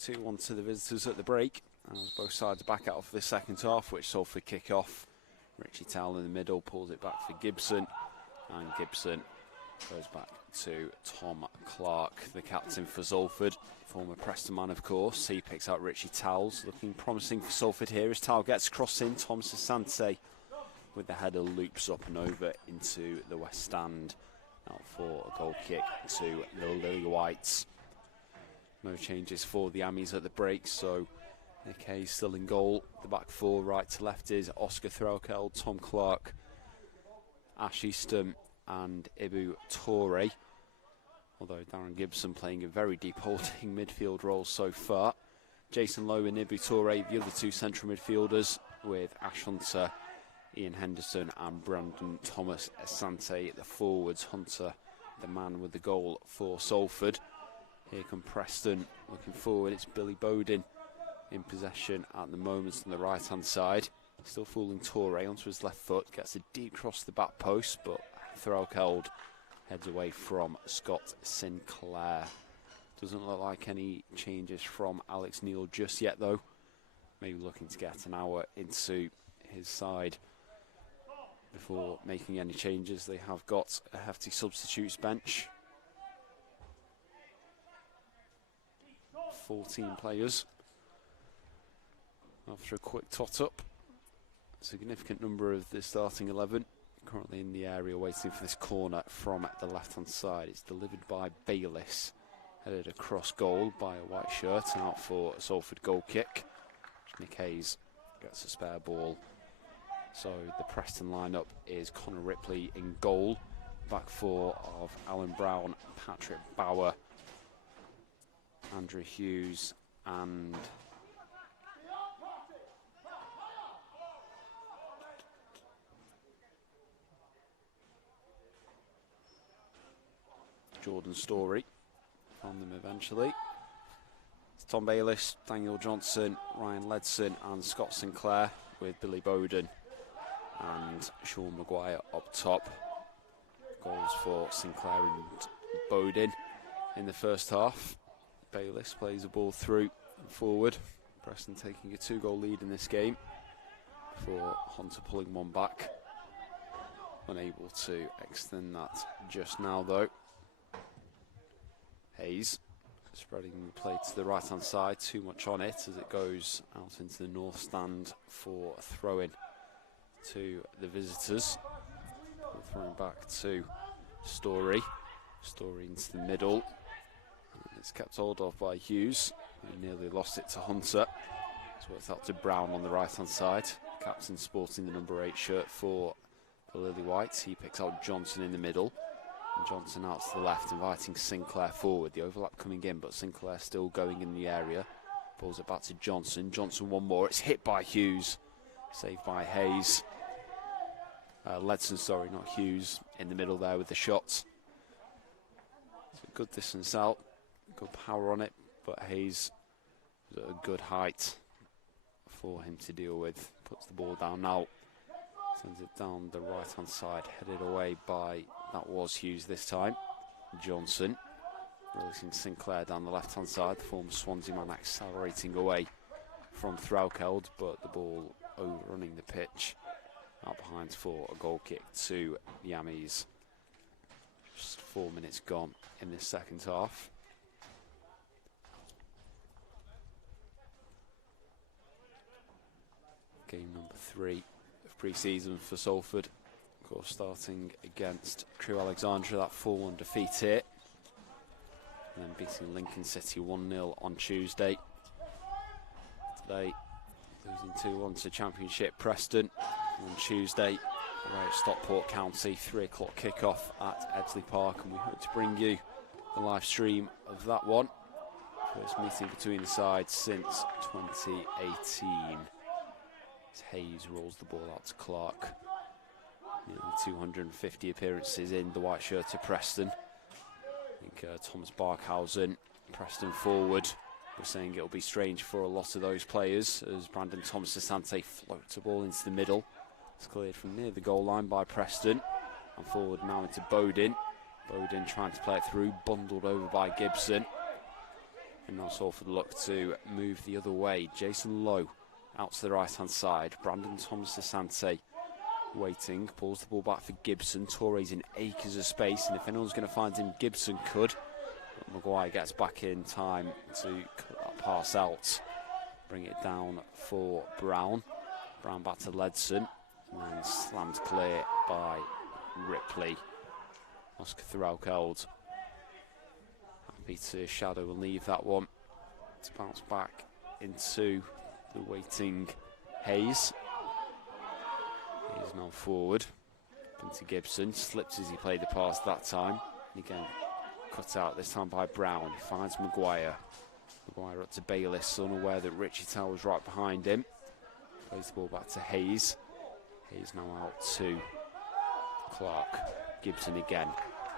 2-1 to the visitors at the break. As both sides back out for the second half, which Salford kick off. Richie Towell in the middle pulls it back for Gibson, and Gibson goes back to Tom Clark, the captain for Salford. Former Preston man, of course. He picks out Richie Towell, looking promising for Salford here as Towell gets crossed in. Thomas Asante with the header loops up and over into the West Stand. Out for a goal kick to the Lily Whites. No changes for the Ammies at the break, so Nick Hayes still in goal. The back four, right to left, is Oscar Threlkeld, Tom Clark, Ash Easton and Ibu Torre. Although Darren Gibson playing a very deep holding midfield role so far. Jason Lowe and Ibu Torre, the other two central midfielders, with Ash Hunter, Ian Henderson and Brandon Thomas Asante at the forwards. Hunter, the man with the goal for Salford. Here come Preston looking forward. It's Billy Bowden in possession at the moment on the right hand side. Still fooling Torre onto his left foot. Gets a deep cross the back post, but Threlkeld heads away from Scott Sinclair. Doesn't look like any changes from Alex Neil just yet though. Maybe looking to get an hour into his side before making any changes. They have got a hefty substitutes bench. 14 players. After a quick tot up, a significant number of the starting 11 currently in the area waiting for this corner from the left hand side. It's delivered by Bayliss, headed across goal by a white shirt and out for a Salford goal kick. Nick Hayes gets a spare ball. So the Preston lineup is Connor Ripley in goal, back four of Alan Brown, Patrick Bauer, Andrew Hughes and Jordan Story from them eventually. It's Tom Bayliss, Daniel Johnson, Ryan Ledson and Scott Sinclair, with Billy Bowden and Sean Maguire up top. Goals for Sinclair and Bowden in the first half. Bayliss plays the ball through and forward. Preston taking a 2-goal lead in this game before Hunter pulling one back. Unable to extend that just now though. Hayes spreading the play to the right hand side, too much on it as it goes out into the north stand for a throw-in to the visitors. Throwing back to Story. Story into the middle. And it's kept hold of by Hughes, who nearly lost it to Hunter. It's worked out to Brown on the right hand side. Captain sporting the number 8 shirt for the Lily Whites. He picks out Johnson in the middle. And Johnson out to the left, inviting Sinclair forward. The overlap coming in, but Sinclair still going in the area. Pulls it back to Johnson. Johnson one more. It's hit by Hughes. Saved by Hayes. Ledson, sorry, not Hughes, in the middle there with the shots. It's a good distance out. Good power on it, but Hayes is at a good height for him to deal with. Puts the ball down now. Sends it down the right hand side, headed away by, that was Hughes this time, Johnson. Releasing Sinclair down the left hand side, the former Swansea man accelerating away from Threlkeld, but the ball overrunning the pitch. Out behind for a goal kick to the Ammies. Just 4 minutes gone in this second half. Game number 3 of pre-season for Salford. Of course, starting against Crewe Alexandra, that 4-1 defeat here. And then beating Lincoln City 1-0 on Tuesday. Today, losing 2-1 to Championship Preston. On Tuesday, away at Stockport County, 3 o'clock kickoff at Edgley Park, and we hope to bring you the live stream of that one. First meeting between the sides since 2018. As Hayes rolls the ball out to Clark. Nearly 250 appearances in the white shirt of Preston. I think Thomas Barkhausen, Preston forward. We're saying it'll be strange for a lot of those players as Brandon Thomas Asante floats the ball into the middle. It's cleared from near the goal line by Preston. And forward now into Bowden. Bowden trying to play it through, bundled over by Gibson. And now Salford look to move the other way. Jason Lowe out to the right-hand side. Brandon Thomas Asante waiting, pulls the ball back for Gibson. Torre's in acres of space, and if anyone's going to find him, Gibson could. But Maguire gets back in time to cut that pass out. Bring it down for Brown. Brown back to Ledson, and then slammed clear by Ripley. Oscar Thuralkeld happy to shadow and leave that one to bounce back into the waiting Hayes. Hayes now forward into Gibson, slips as he played the pass that time, and again cut out this time by Brown. He finds Maguire. Maguire up to Bayliss, unaware that Richie Towell was right behind him. Plays the ball back to Hayes. Hayes now out to Clark. Gibson again.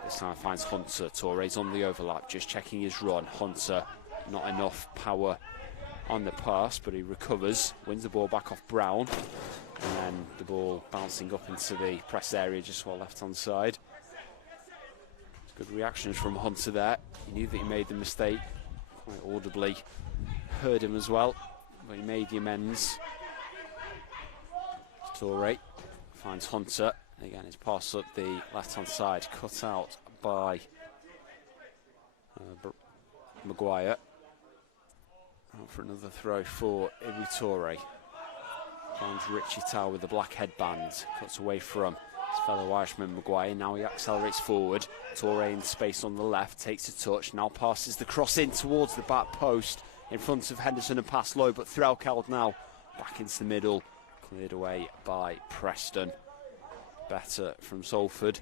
This time finds Hunter. Torres on the overlap, just checking his run. Hunter, not enough power on the pass, but he recovers, wins the ball back off Brown, and then the ball bouncing up into the press area just while left hand side. Good reactions from Hunter there. He knew that he made the mistake, quite audibly heard him as well, but he made the amends. Torre finds Hunter, and again his pass up the left hand side, cut out by Maguire. Out for another throw for Ibu Torre. Finds Richie Towell with the black headband. Cuts away from his fellow Irishman Maguire. Now he accelerates forward. Torre in space on the left. Takes a touch. Now passes the cross in towards the back post. In front of Henderson and past Lowe. But Thuralkeld now back into the middle. Cleared away by Preston. Better from Salford.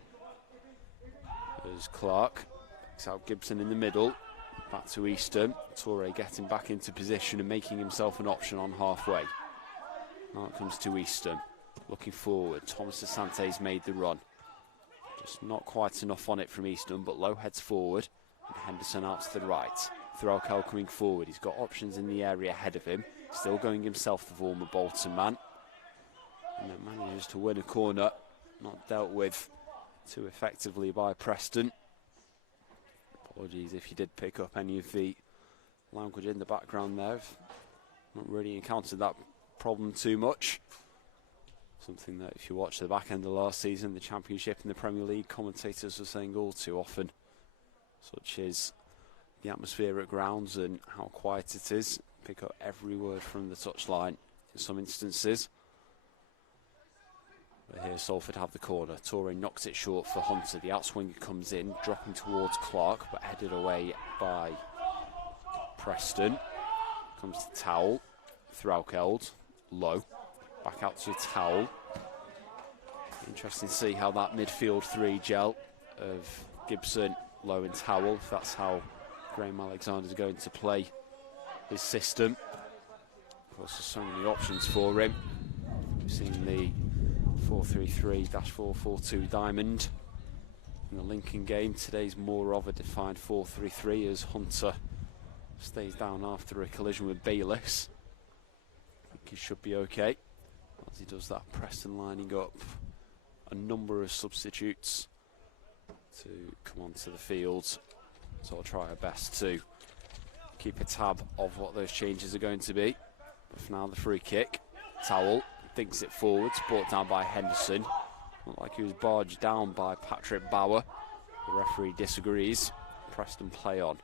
There's Clark. Picks out Gibson in the middle. Back to Easton. Torre getting back into position and making himself an option on halfway. Now it comes to Easton. Looking forward. Thomas Asante's made the run. Just not quite enough on it from Easton, but Lowe heads forward. And Henderson out to the right. Thuralkeld coming forward. He's got options in the area ahead of him. Still going himself, the former Bolton man. And then manages to win a corner. Not dealt with too effectively by Preston. Apologies if you did pick up any of the language in the background there. I've not really encountered that problem too much. Something that if you watch the back end of last season, the Championship and the Premier League, commentators were saying all too often, such as the atmosphere at grounds and how quiet it is. Pick up every word from the touchline in some instances. But here Salford have the corner. Torre knocks it short for Hunter. The outswinger comes in, dropping towards Clark, but headed away by Preston. Comes to Towell. Thuralkeld. Lowe. Back out to Towell. Interesting to see how that midfield three gel of Gibson, Lowe and Towell, if that's how Graham Alexander is going to play his system. Of course, there's so many options for him. We've seen the 4-3-3-4-4-2 diamond in the Lincoln game. Today's more of a defined 4-3-3 as Hunter stays down after a collision with Bayliss. I think he should be okay as he does that. Preston lining up a number of substitutes to come onto the field, so I'll try our best to keep a tab of what those changes are going to be. But for now, the free kick. Towell thinks it forwards, brought down by Henderson. Looked like he was barged down by Patrick Bauer. The referee disagrees. Preston play on.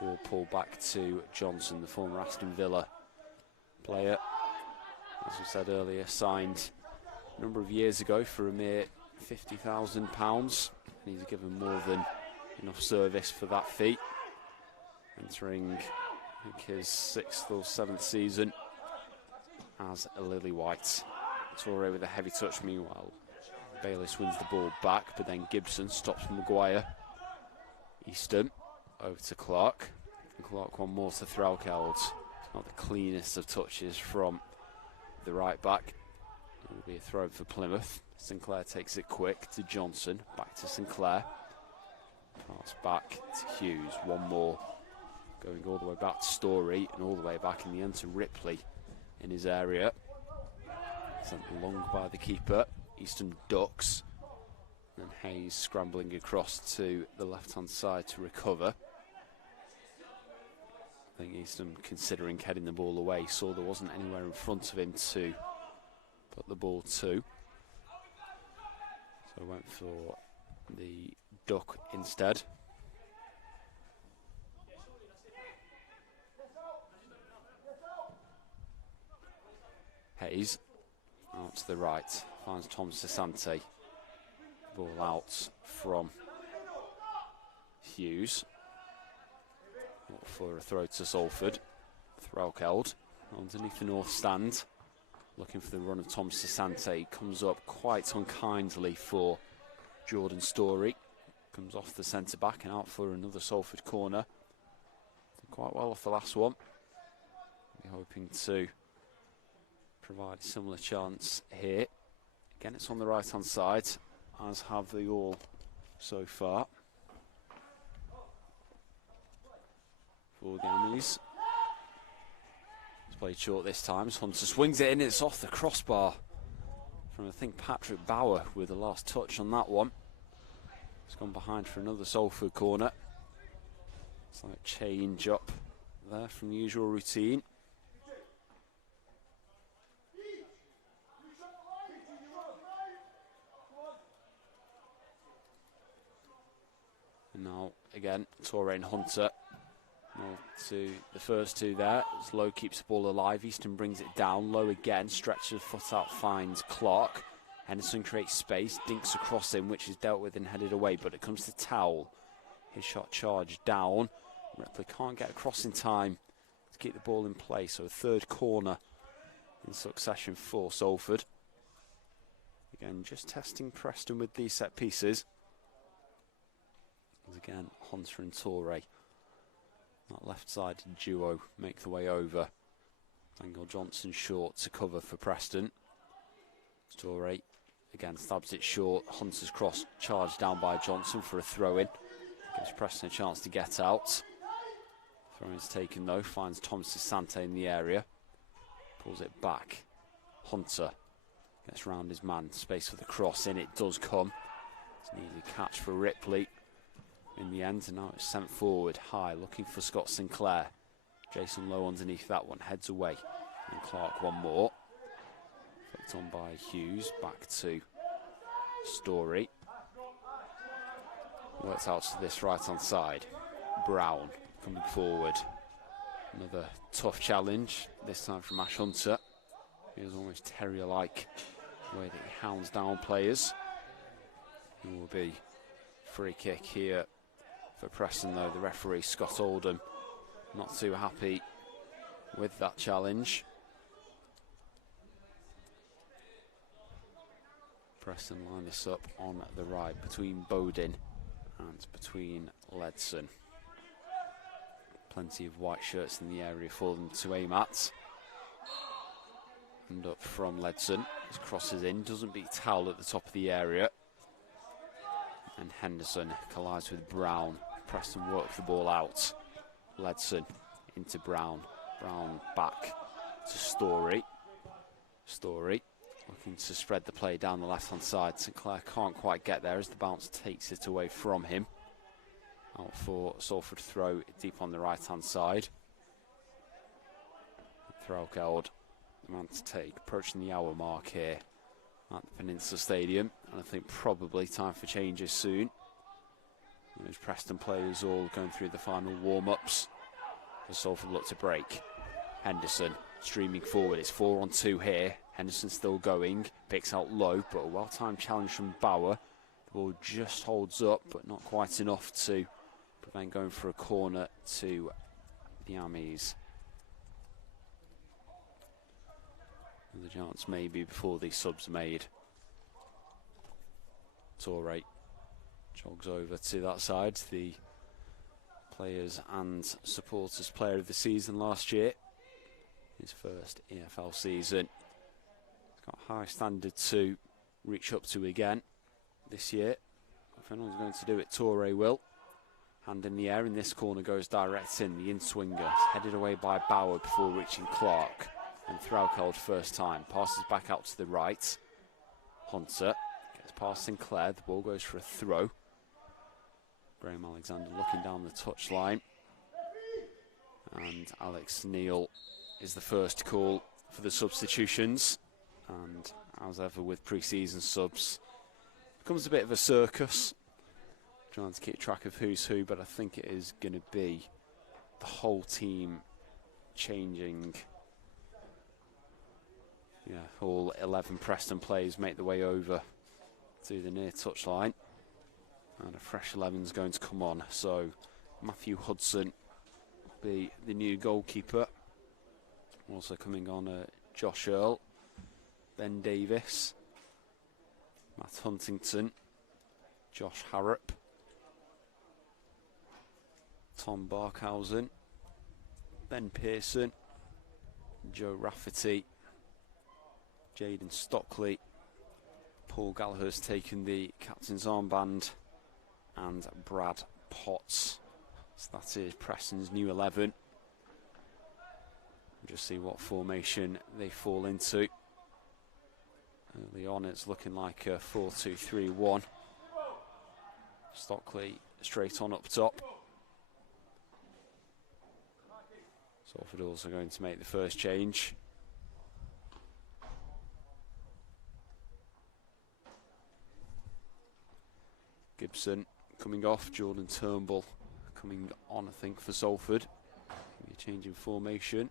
Ball pulled back to Johnson, the former Aston Villa player. As we said earlier, signed a number of years ago for a mere £50,000. And he's given more than enough service for that fee. Entering, I think, his 6th or 7th season as a Lily White. Torre with a heavy touch. Meanwhile, Bayliss wins the ball back, but then Gibson stops Maguire. Easton over to Clark. And Clark one more to Thuralkeld. Not the cleanest of touches from the right back. It will be a throw for Plymouth. Sinclair takes it quick to Johnson. Back to Sinclair. Pass back to Hughes. One more. Going all the way back to Story and all the way back in the end to Ripley in his area. Sent long by the keeper. Easton ducks. And Hayes scrambling across to the left-hand side to recover. I think Easton, considering heading the ball away, saw there wasn't anywhere in front of him to put the ball to. So went for the duck instead. Hayes out to the right, finds Tom Sasante. Ball out from Hughes. For a throw to Salford. Threlkeld underneath the north stand. Looking for the run of Tom Sasante. Comes up quite unkindly for Jordan Story. Comes off the centre back and out for another Salford corner. Did quite well off the last one. Be hoping to provide a similar chance here. Again, it's on the right hand side, as have they all so far. For the Ammies. It's played short this time as Hunter swings it in. It's off the crossbar from, I think, Patrick Bauer with the last touch on that one. It's gone behind for another Salford corner. Slight change up there from the usual routine. And now again, Torre and Hunter. To the first two there, as Lowe keeps the ball alive. Easton brings it down. Lowe again, stretches the foot out, finds Clark. Henderson creates space, dinks across him, which is dealt with and headed away, but it comes to Towell. His shot charged down. Ripley can't get across in time to keep the ball in play, so a third corner in succession for Salford. Again, just testing Preston with these set pieces. As again, Hunter and Torre. That left-sided duo make the way over. Daniel Johnson short to cover for Preston. Torre again stabs it short. Hunter's cross charged down by Johnson for a throw-in. Gives Preston a chance to get out. Throw-in's taken though. Finds Tom Sasante in the area. Pulls it back. Hunter gets round his man. Space for the cross in. It does come. It's an easy catch for Ripley in the end, and now it's sent forward high, looking for Scott Sinclair. Jason Lowe underneath that one, heads away. And Clark one more. Flicked on by Hughes, back to Story. Works out to this right-hand side. Brown coming forward. Another tough challenge, this time from Ash Hunter. He was almost terrier-like the way that he hounds down players. It will be free kick here for Preston though. The referee, Scott Oldham, not too happy with that challenge. Preston line this up on the right between Bodin and between Ledson. Plenty of white shirts in the area for them to aim at. And up from Ledson, his crosses in, doesn't beat Towell at the top of the area. And Henderson collides with Brown. Preston work the ball out. Ledson into Brown. Brown back to Story. Story looking to spread the play down the left-hand side. Sinclair can't quite get there as the bounce takes it away from him. Out for Salford throw deep on the right-hand side. Threlkeld, the man to take, approaching the hour mark here at the Peninsula Stadium, and I think probably time for changes soon. Those Preston players all going through the final warm-ups as Salford look to break. Henderson streaming forward, it's 4-on-2 here. Henderson still going, picks out Low, but a well-timed challenge from Bauer. The ball just holds up, but not quite enough to prevent going for a corner to the Ammies. The chance maybe before these subs are made. Torre jogs over to that side, the players and supporters player of the season last year. His first EFL season. He's got a high standard to reach up to again this year. If anyone's going to do it, Torre will. Hand in the air, and this corner goes direct in. The in-swinger is headed away by Bauer before reaching Clark. And Threlkeld first time. Passes back out to the right. Hunter gets past Sinclair. The ball goes for a throw. Graham Alexander looking down the touchline. And Alex Neil is the first call for the substitutions. And as ever with pre-season subs, becomes a bit of a circus. Trying to keep track of who's who, but I think it is going to be the whole team changing. Yeah, all 11 Preston players make the way over to the near touchline. And a fresh 11 is going to come on. So Matthew Hudson will be the new goalkeeper. Also coming on Josh Earl, Ben Davis, Matt Huntington, Josh Harrop, Tom Barkhausen, Ben Pearson, Joe Rafferty, Jaden Stockley, Paul Gallagher's taken the captain's armband, and Brad Potts. So that is Preston's new 11. We'll just see what formation they fall into. Early on it's looking like a 4-2-3-1. Stockley straight on up top. Salford also going to make the first change. Gibson coming off, Jordan Turnbull coming on, I think, for Salford. Maybe a change in formation.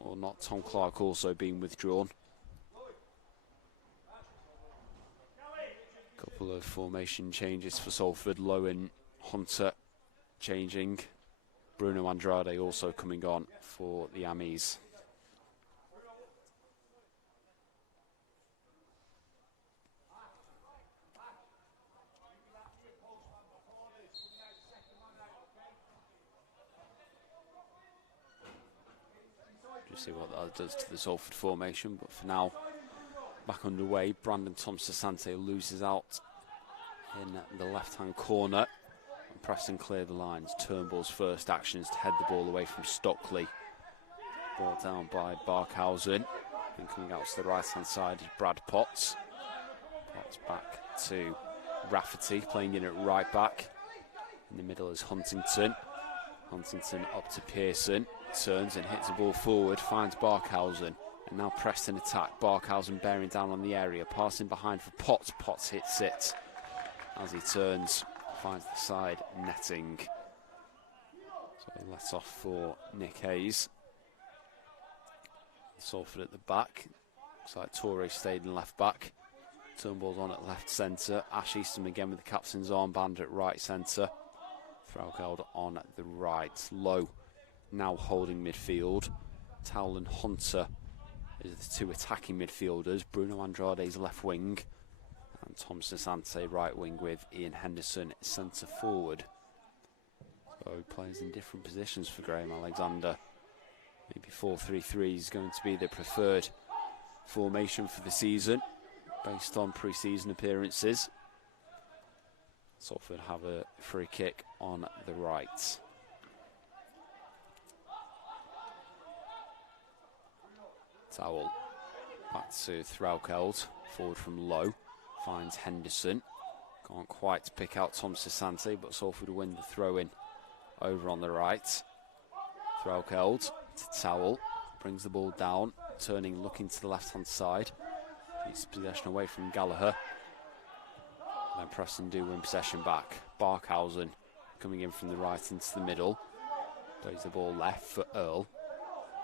Or not, Tom Clark also being withdrawn. Couple of formation changes for Salford. Lowen, Hunter changing. Bruno Andrade also coming on for the Amis. Just see what that does to the Salford formation, but for now, back underway. Brandon Thompson-Sante loses out in the left-hand corner. And Preston clear the lines. Turnbull's first action is to head the ball away from Stockley. Brought down by Barkhausen. And coming out to the right-hand side is Brad Potts. Potts back to Rafferty, playing in at right back. In the middle is Huntington. Huntington up to Pearson. Turns and hits the ball forward, finds Barkhausen. And now Preston attack. Barkhausen bearing down on the area, passing behind for Potts. Potts hits it as he turns, finds the side netting. So he lets off for Nick Hayes. Salford at the back. Looks like Torre stayed in left back. Turnbull's on at left centre. Ash Eastham again with the captain's armband at right centre. Threlkeld on the right. Low now holding midfield. Towell and Hunter is the two attacking midfielders. Bruno Andrade's left wing. And Thompson Sante right wing with Ian Henderson centre forward. So he plays in different positions for Graham Alexander. Maybe 4-3-3 is going to be the preferred formation for the season, based on pre-season appearances. Salford have a free kick on the right. Towell back to Threlkeld, forward from Low, finds Henderson. Can't quite pick out Tom Sasante, but Salford win the throw-in over on the right. Threlkeld to Towell, brings the ball down, turning, looking to the left-hand side. Keeps possession away from Gallagher. Then Preston do win possession back. Barkhausen coming in from the right into the middle. Plays the ball left for Earl.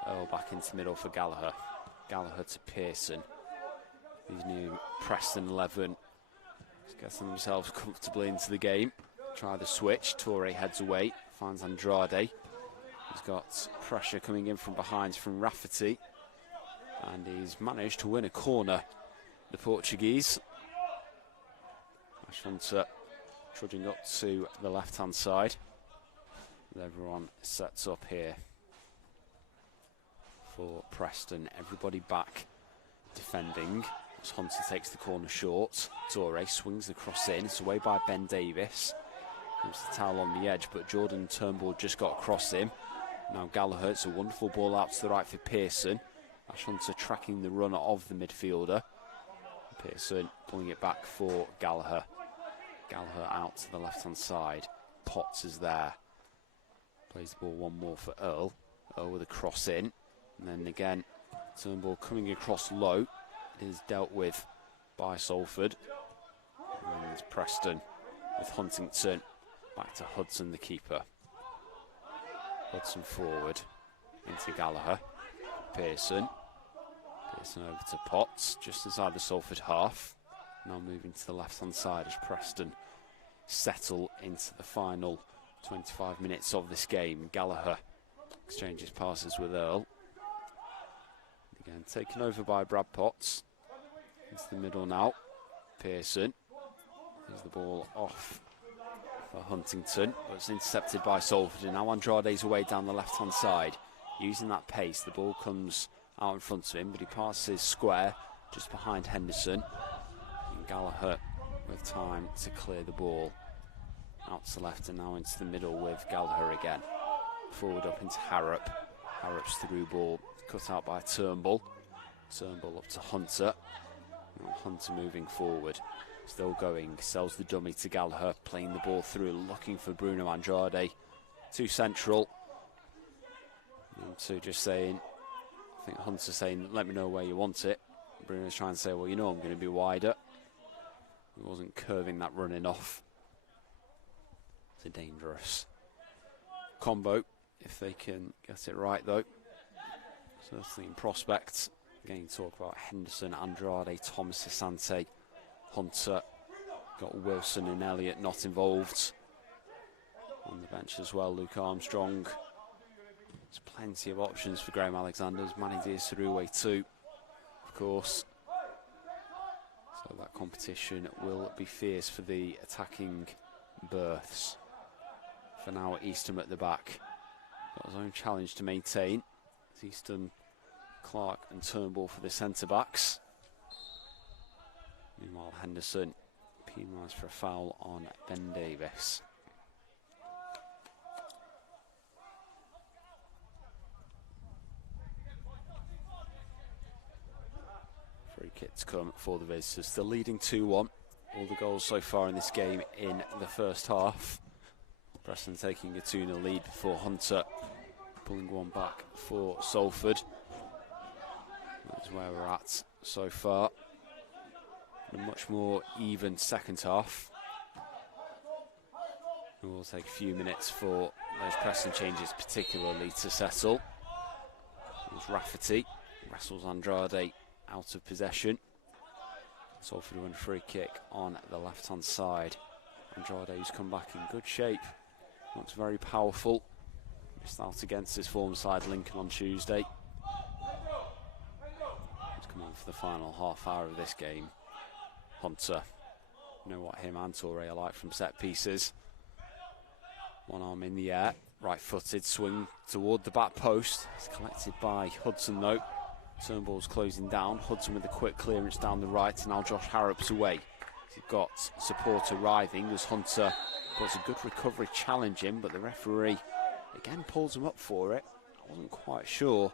Earl back into the middle for Gallagher. Gallagher to Pearson. These new Preston 11 just getting themselves comfortably into the game. Try the switch. Torre heads away. Finds Andrade. He's got pressure coming in from behind from Rafferty. And he's managed to win a corner. The Portuguese. Ash Hunter trudging up to the left-hand side. Everyone sets up here for Preston. Everybody back defending. As Hunter takes the corner short. Torre swings the cross in. It's away by Ben Davis. Gives the towel on the edge, but Jordan Turnbull just got across him. Now Gallagher, it's a wonderful ball out to the right for Pearson. Ash Hunter tracking the runner of the midfielder. Pearson pulling it back for Gallagher. Gallagher out to the left-hand side. Potts is there. Plays the ball one more for Earl. Earl with a cross in. And then again, Turnbull coming across low. It is dealt with by Salford. And Preston with Huntington. Back to Hudson, the keeper. Hudson forward into Gallagher. Pearson. Pearson over to Potts, just inside the Salford half. Now moving to the left-hand side as Preston settle into the final 25 minutes of this game. Gallagher exchanges passes with Earl. Again, taken over by Brad Potts. Into the middle now. Pearson. Here's the ball off for Huntington, but it's intercepted by Salford. And now Andrade's away down the left-hand side. Using that pace, the ball comes out in front of him, but he passes square just behind Henderson. And Gallagher with time to clear the ball. Out to left and now into the middle with Gallagher again. Forward up into Harrop. Harrop's through ball cut out by Turnbull. Turnbull up to Hunter. Now Hunter moving forward. Still going, sells the dummy to Gallagher, playing the ball through, looking for Bruno Andrade. Too central. And two just saying, I think Hunter saying, let me know where you want it. Bruno's trying to say, well, you know I'm going to be wider. He wasn't curving that running off. It's a dangerous combo, if they can get it right, though. Certainly in prospect. Again, talk about Henderson, Andrade, Thomas Asante, Hunter. Got Wilson and Elliott not involved. On the bench as well, Luke Armstrong. There's plenty of options for Graham Alexander's. Manny Diaz-Surue too, of course. So that competition will be fierce for the attacking berths. For now, Eastham at the back. Got his own challenge to maintain. It's Eastham, Clark and Turnbull for the centre-backs. Meanwhile, Henderson penalised for a foul on Ben Davis. Free kick to come for the visitors. Still leading 2-1. All the goals so far in this game in the first half. Preston taking a 2-0 lead before Hunter pulling one back for Salford. That's where we're at so far. A much more even second half. It will take a few minutes for those Preston changes particularly to settle. There's Rafferty, wrestles Andrade out of possession. Salford win a free kick on the left-hand side. Andrade, who's come back in good shape, looks very powerful. Missed out against his former side Lincoln on Tuesday. He's come on for the final half hour of this game. Hunter, you know what him and Toure are like from set pieces. One arm in the air, right-footed, swing toward the back post. It's collected by Hudson though. Turnbull's closing down. Hudson with a quick clearance down the right, and now Josh Harrop's away. He's got support arriving as Hunter puts a good recovery challenge in, but the referee again pulls him up for it. I wasn't quite sure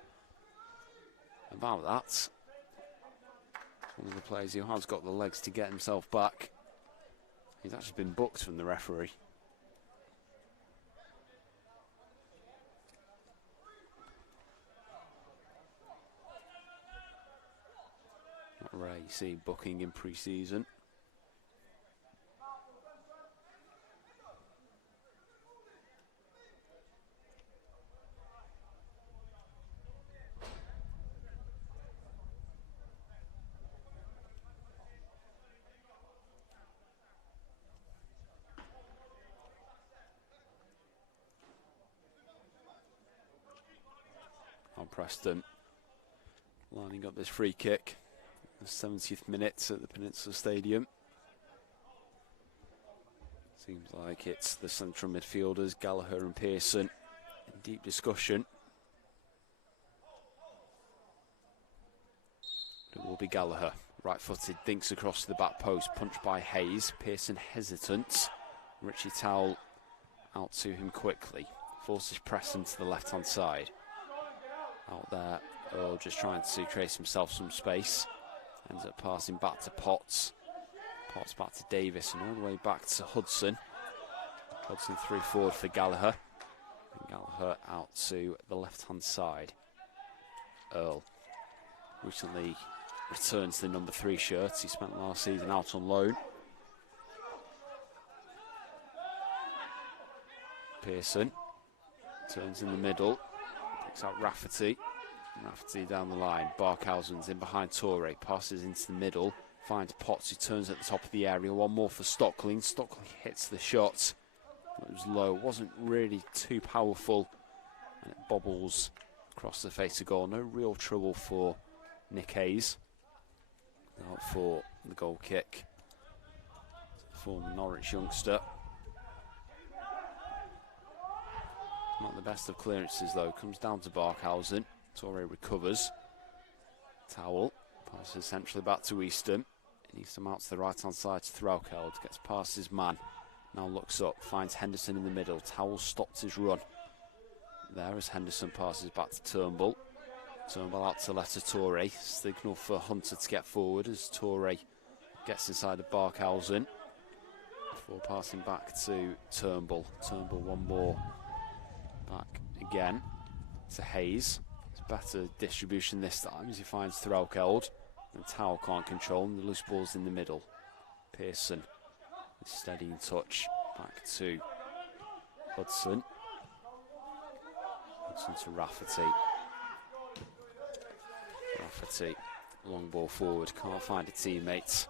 about that. One of the players who has got the legs to get himself back. He's actually been booked from the referee. Not rare you see booking in pre-season. Preston lining up this free kick. The 70th minute at the Peninsula Stadium. Seems like it's the central midfielders, Gallagher and Pearson, in deep discussion. It will be Gallagher, right-footed, dinks across the back post, punched by Hayes. Pearson hesitant. Richie Towell out to him quickly. Forces Preston to the left-hand side. Out there, Earl just trying to create himself some space. Ends up passing back to Potts. Potts back to Davis and all the way back to Hudson. Hudson through forward for Gallagher. And Gallagher out to the left-hand side. Earl recently returned to the number 3 shirt. He spent last season out on loan. Pearson turns in the middle. Picks out Rafferty. Rafferty down the line. Barkhausen's in behind Torre. Passes into the middle. Finds Potts, who turns at the top of the area. One more for Stockley. Stockley hits the shot. It was low. Wasn't really too powerful. And it bobbles across the face of goal. No real trouble for Nick Hayes. Out for the goal kick. Former Norwich youngster. Not the best of clearances though. Comes down to Barkhausen. Torre recovers. Towell passes centrally back to Eastham. And Eastham out to the right hand side to Threlkeld. Gets past his man. Now looks up. Finds Henderson in the middle. Towell stopped his run. There as Henderson passes back to Turnbull. Turnbull out to Letter Torre. Signal for Hunter to get forward as Torre gets inside of Barkhausen. Before passing back to Turnbull. Turnbull one more. Back again to Hayes. It's better distribution this time as he finds Threlkeld. And Towell can't control him. The loose ball's in the middle. Pearson. Steadying touch. Back to Hudson. Hudson to Rafferty. Rafferty. Long ball forward. Can't find a teammate.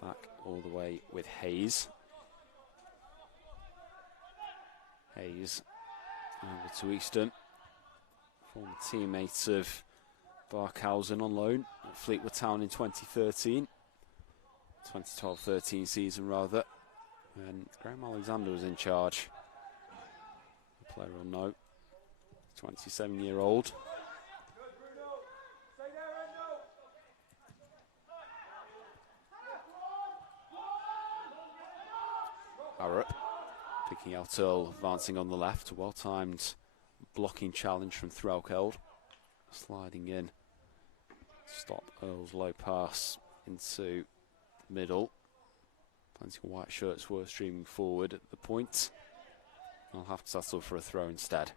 Back all the way with Hayes. Hayes over to Eastham. Former teammate of Barkhausen on loan at Fleetwood Town in 2013. 2012-13 season rather. And Graham Alexandra was in charge. The player will know. 27-year-old. Harrop picking out Earl, advancing on the left. A well-timed blocking challenge from Threlkeld. Sliding in. Stop Earl's low pass into middle. Plenty of white shirts were streaming forward at the point. I'll have to settle for a throw instead.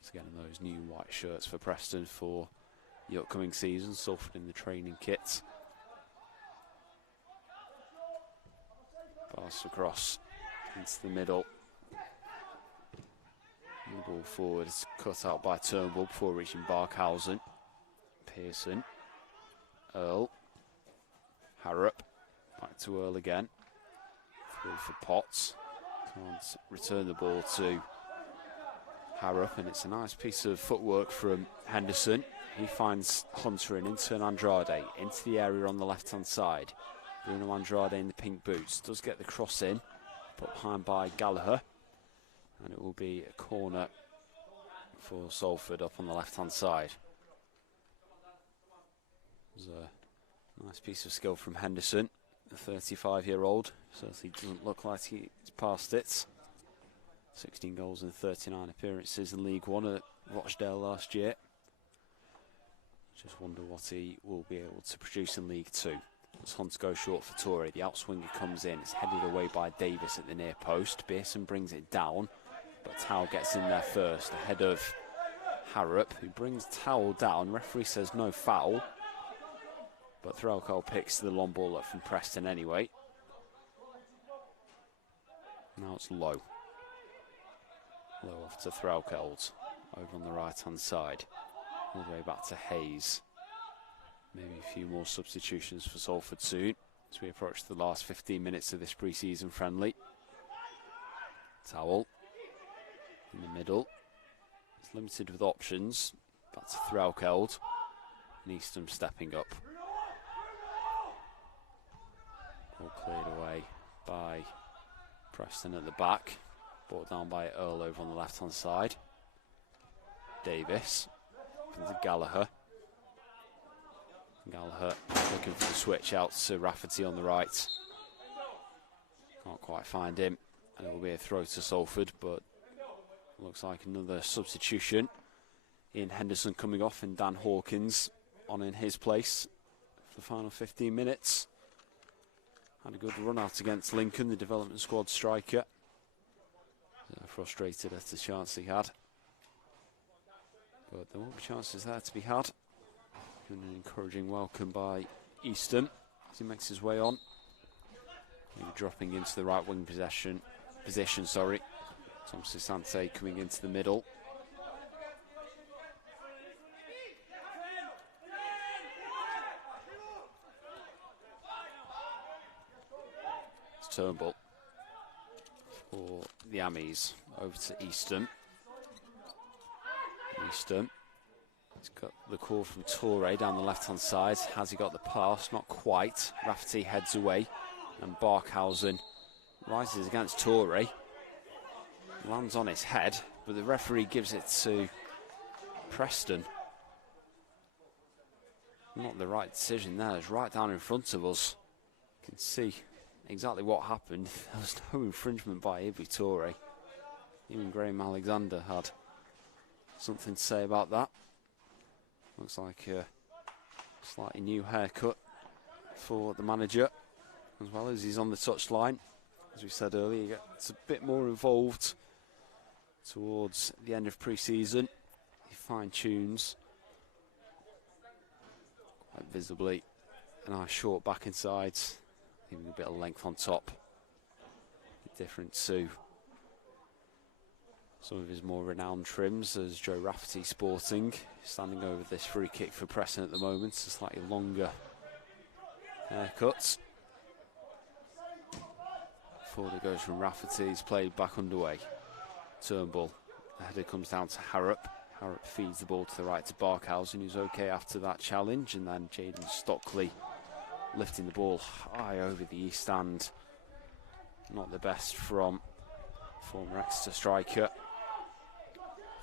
So again, those new white shirts for Preston for the upcoming season. Salford in the training kit. Pass across into the middle. The ball forward is cut out by Turnbull before reaching Barkhausen. Pearson. Earl. Harrop. Back to Earl again. Through for Potts. Can't return the ball to Harrop, and it's a nice piece of footwork from Henderson. He finds Hunter and into Andrade into the area on the left-hand side. Bruno Andrade in the pink boots. Does get the cross in, put behind by Gallagher. And it will be a corner for Salford up on the left-hand side. There's a nice piece of skill from Henderson, the 35-year-old. Certainly doesn't look like he's past it. 16 goals and 39 appearances in League One at Rochdale last year. Just wonder what he will be able to produce in League Two. As Hunter goes short for Torre, the outswinger comes in. It's headed away by Davis at the near post. Pearson brings it down, but Towell gets in there first, ahead of Harrop, who brings Towell down. Referee says no foul, but Threlkeld picks the long ball up from Preston anyway. Now it's low. Low off to Threlkeld, over on the right-hand side. All the way back to Hayes. Maybe a few more substitutions for Salford soon as we approach the last 15 minutes of this pre-season friendly. Towell in the middle. It's limited with options. Back to Threlkeld. And Eastham stepping up. All cleared away by Preston at the back. Brought down by Earl over on the left-hand side. Davis. Into Gallagher. Gallagher looking for the switch out to Rafferty on the right. Can't quite find him. And it will be a throw to Salford, but looks like another substitution. Ian Henderson coming off and Dan Hawkins on in his place for the final 15 minutes. Had a good run out against Lincoln, the development squad striker. Frustrated at the chance he had. But there won't be chances there to be had. An encouraging welcome by Easton as he makes his way on. Maybe dropping into the right wing position. Tom Sisante coming into the middle. It's Turnbull for the Ammies over to Easton. He's got the call from Torre down the left hand side. Has he got the pass? Not quite. Rafferty heads away and Barkhausen rises against Torre. Lands on his head, but the referee gives it to Preston. Not the right decision there. It's right down in front of us. You can see exactly what happened. There was no infringement by Ibi Torre. Even Graham Alexander had something to say about that. Looks like a slightly new haircut for the manager, as well as he's on the touchline. As we said earlier, he gets a bit more involved towards the end of pre-season. He fine-tunes quite visibly a nice short back inside, even a bit of length on top. Different to some of his more renowned trims, as Joe Rafferty sporting. Standing over this free kick for Preston at the moment, a slightly longer haircut. Forward it goes from Rafferty, he's played back underway. Turnbull, the header comes down to Harrop. Harrop feeds the ball to the right to Barkhausen, who's okay after that challenge, and then Jaden Stockley lifting the ball high over the east stand. Not the best from former Exeter striker.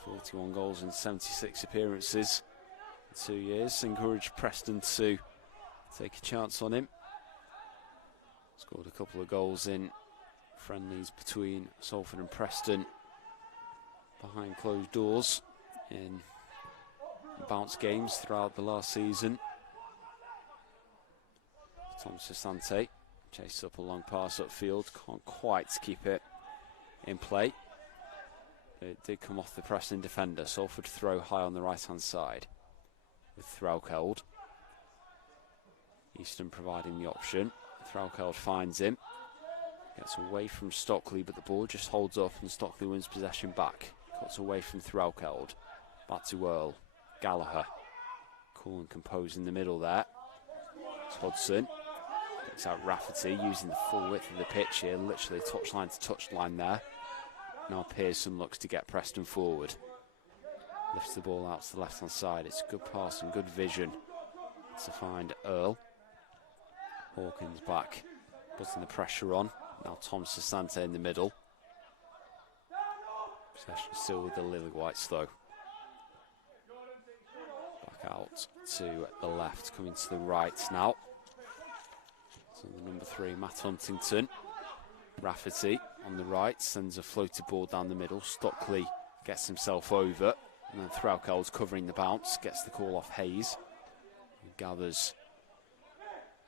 41 goals in 76 appearances in 2 years. Encouraged Preston to take a chance on him. Scored a couple of goals in friendlies between Salford and Preston behind closed doors in bounce games throughout the last season. Tom Sisante chases up a long pass upfield, can't quite keep it in play. It did come off the Preston defender. Salford throw high on the right hand side with Threlkeld. Easton providing the option. Threlkeld finds him, gets away from Stockley, but the ball just holds up and Stockley wins possession back. Cuts away from Threlkeld, back to Earl. Gallagher, cool and composed in the middle there. It's Hudson, takes out Rafferty, using the full width of the pitch here, literally touchline to touchline there. Now Pearson looks to get Preston forward. Lifts the ball out to the left hand side. It's a good pass and good vision to find Earl. Hawkins back, putting the pressure on. Now Tom Sisante in the middle. Possession still with the Lily Whites though. Back out to the left, coming to the right now. So the number 3, Matt Huntington. Rafferty on the right, sends a floated ball down the middle. Stockley gets himself over, and then Threlkeld's covering the bounce, gets the call off Hayes, who gathers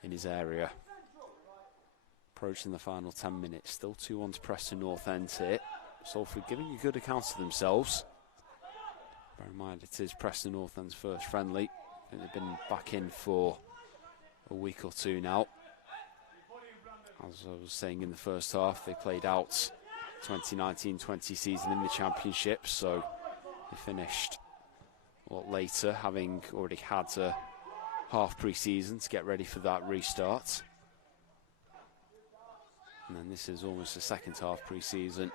in his area. Approaching the final 10 minutes, still 2-1 to Preston North End here. Salford giving a good account of themselves. Bear in mind it is Preston North End's first friendly. I think they've been back in for a week or two now. As I was saying in the first half, they played out 2019-20 season in the Championship, so they finished a lot later, having already had a half pre-season to get ready for that restart. And then this is almost the second half pre-season.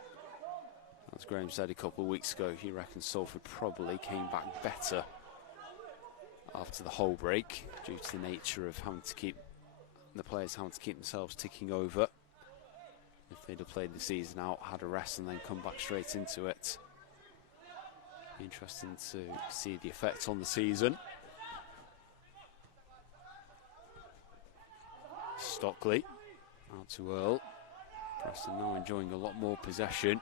As Graham said a couple of weeks ago, he reckons Salford probably came back better after the whole break, due to the nature of having to keep the players having to keep themselves ticking over. If they'd have played the season out, had a rest and then come back straight into it. Interesting to see the effect on the season. Stockley out to Earl, Preston now enjoying a lot more possession.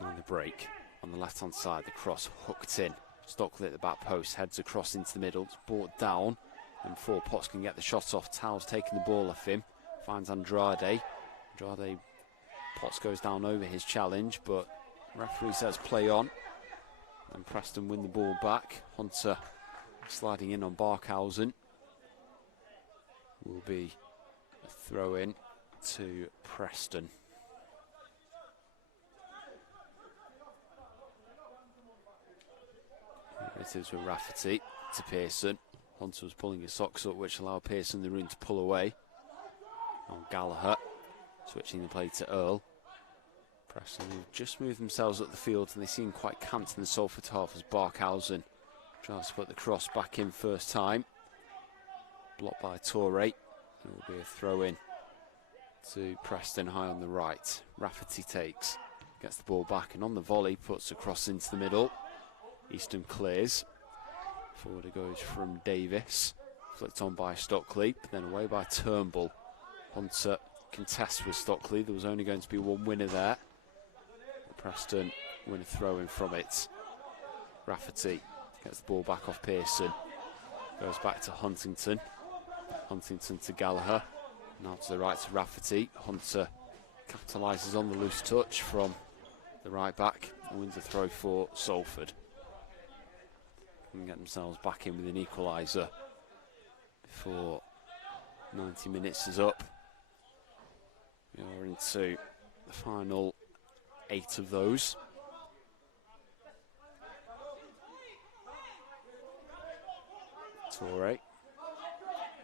On the break, on the left-hand side, the cross hooked in. Stockley at the back post, heads across into the middle. It's brought down, and before Potts can get the shot off, Towles taking the ball off him. Finds Andrade. Potts goes down over his challenge, but referee says play on. And Preston win the ball back. Hunter sliding in on Barkhausen. Will be a throw in to Preston. It is with Rafferty to Pearson. Hunter was pulling his socks up, which allowed Pearson the room to pull away. On Gallagher, switching the play to Earl. Preston have just moved themselves up the field, and they seem quite camped in the Salford half as Barkhausen tries to put the cross back in first time. Blocked by Torre. It will be a throw in to Preston high on the right. Rafferty takes, gets the ball back, and on the volley puts a cross into the middle. Easton clears. Forward it goes from Davis. Flicked on by Stockley, but then away by Turnbull. Hunter contests with Stockley. There was only going to be one winner there. Preston win a throw in from it. Rafferty gets the ball back off Pearson. Goes back to Huntington. Huntington to Gallagher. Now to the right to Rafferty. Hunter capitalises on the loose touch from the right back and wins a throw for Salford. Can get themselves back in with an equaliser before 90 minutes is up. We are into the final 8 of those. Torre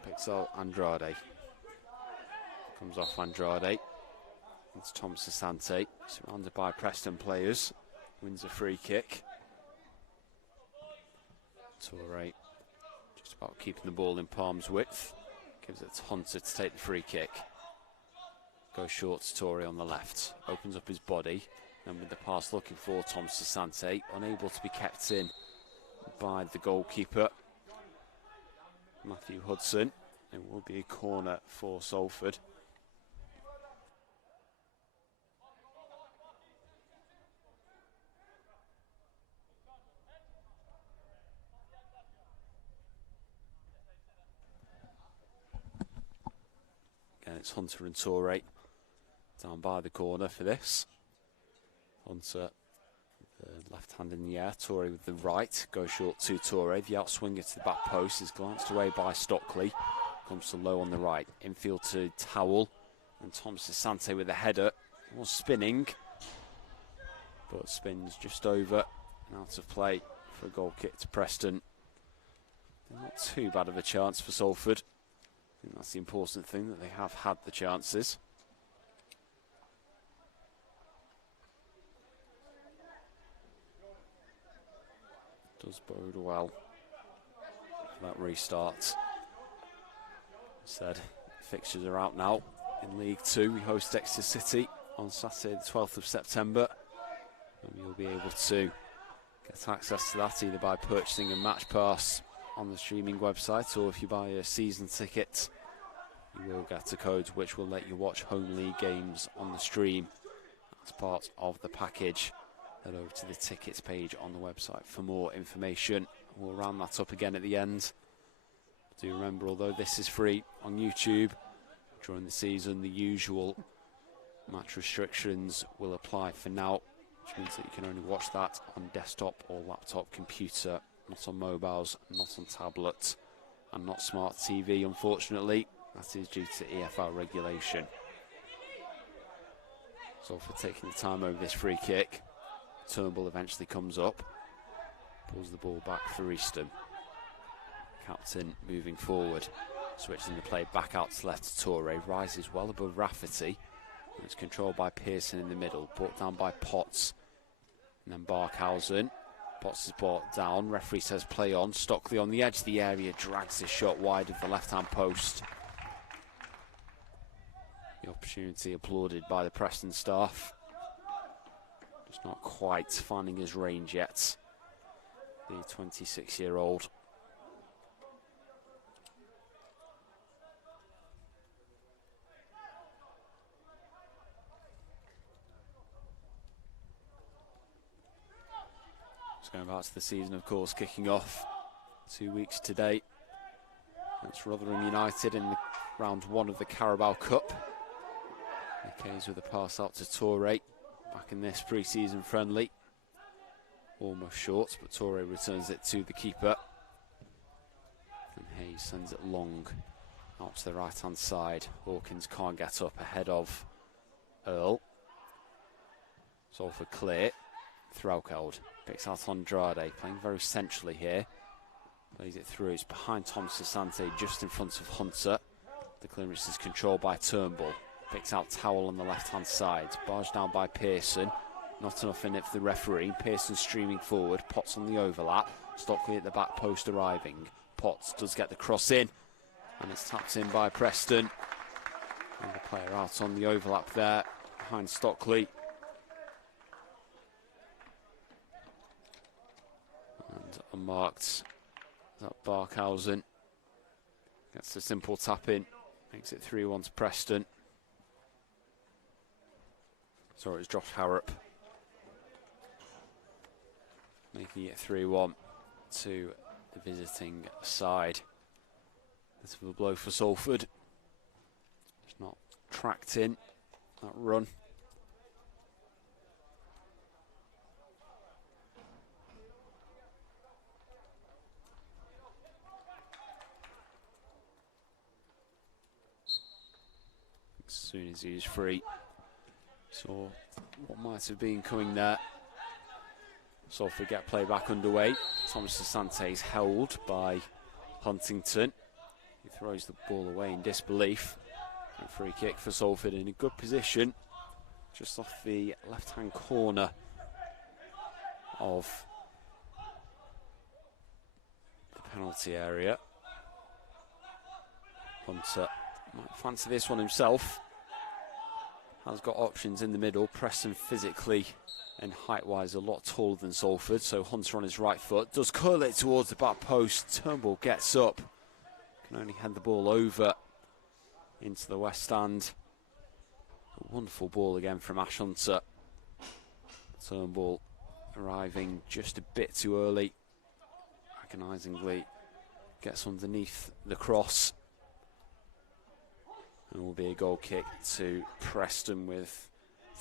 picks up Andrade. Comes off Andrade. It's Tom Sasante, surrounded by Preston players. Wins a free kick. Torre just about keeping the ball in palm's width. Gives it to Hunter to take the free kick. Goes short to Torre on the left. Opens up his body. And with the pass looking for Tom Sasante. Unable to be kept in by the goalkeeper, Matthew Hudson. It will be a corner for Salford. Again, it's Hunter and Torre down by the corner for this. Hunter, the left hand in the air, Torre with the right, goes short to Torre. The outswinger to the back post is glanced away by Stockley. Comes to low on the right. Infield to Towell. And Tom Sasante with the header. Was spinning, but spins just over and out of play for a goal kick to Preston. Not too bad of a chance for Salford. I think that's the important thing, that they have had the chances. Does bode well for that restart. Said fixtures are out now. In League 2, we host Exeter City on Saturday the 12th of September. And you'll be able to get access to that either by purchasing a match pass on the streaming website, or if you buy a season ticket, you will get a code which will let you watch home league games on the stream as part of the package. Head over to the tickets page on the website for more information. We'll round that up again at the end. Do remember, although this is free on YouTube, during the season the usual match restrictions will apply for now, which means that you can only watch that on desktop or laptop computer, not on mobiles, not on tablet, and not smart TV, unfortunately. That is due to EFL regulation. So for taking the time over this free kick, Turnbull eventually comes up, pulls the ball back for Easton. Captain moving forward, switching the play back out to left to Torre, rises well above Rafferty. It's controlled by Pearson in the middle, brought down by Potts, and then Barkhausen. Potts is brought down, referee says play on. Stockley on the edge of the area, drags his shot wide of the left-hand post. The opportunity applauded by the Preston staff. Just not quite finding his range yet, the 26-year-old. Going back to the season, of course, kicking off 2 weeks today against Rotherham United in the round 1 of the Carabao Cup. McKay's with a pass out to Toure back in this pre-season friendly. Almost short, but Toure returns it to the keeper. And Hayes sends it long out to the right-hand side. Hawkins can't get up ahead of Earl. Salford clear. Threlkeld picks out Andrade, playing very centrally here. Plays it through, it's behind Tom Sasante, just in front of Hunter. The clearance is controlled by Turnbull. Picks out Towell on the left-hand side. Barged down by Pearson. Not enough in it for the referee. Pearson streaming forward. Potts on the overlap. Stockley at the back post arriving. Potts does get the cross in. And it's tapped in by Preston. And the player out on the overlap there behind Stockley. And unmarked. That Barkhausen gets a simple tap in. Makes it 3-1 to Preston. So it's Josh Harrop making it 3-1 to the visiting side. Bit of a blow for Salford. It's not tracked in that run. As soon as he's free. So what might have been coming there. Salford get play back underway. Thomas Asante is held by Huntington. He throws the ball away in disbelief. And free kick for Salford in a good position. Just off the left-hand corner of the penalty area. Hunter might fancy this one himself. Has got options in the middle. Preston physically and height-wise a lot taller than Salford, so Hunter on his right foot does curl it towards the back post. Turnbull gets up, can only head the ball over into the west stand. A wonderful ball again from Ash Hunter. Turnbull arriving just a bit too early. Agonisingly gets underneath the cross. And will be a goal kick to Preston with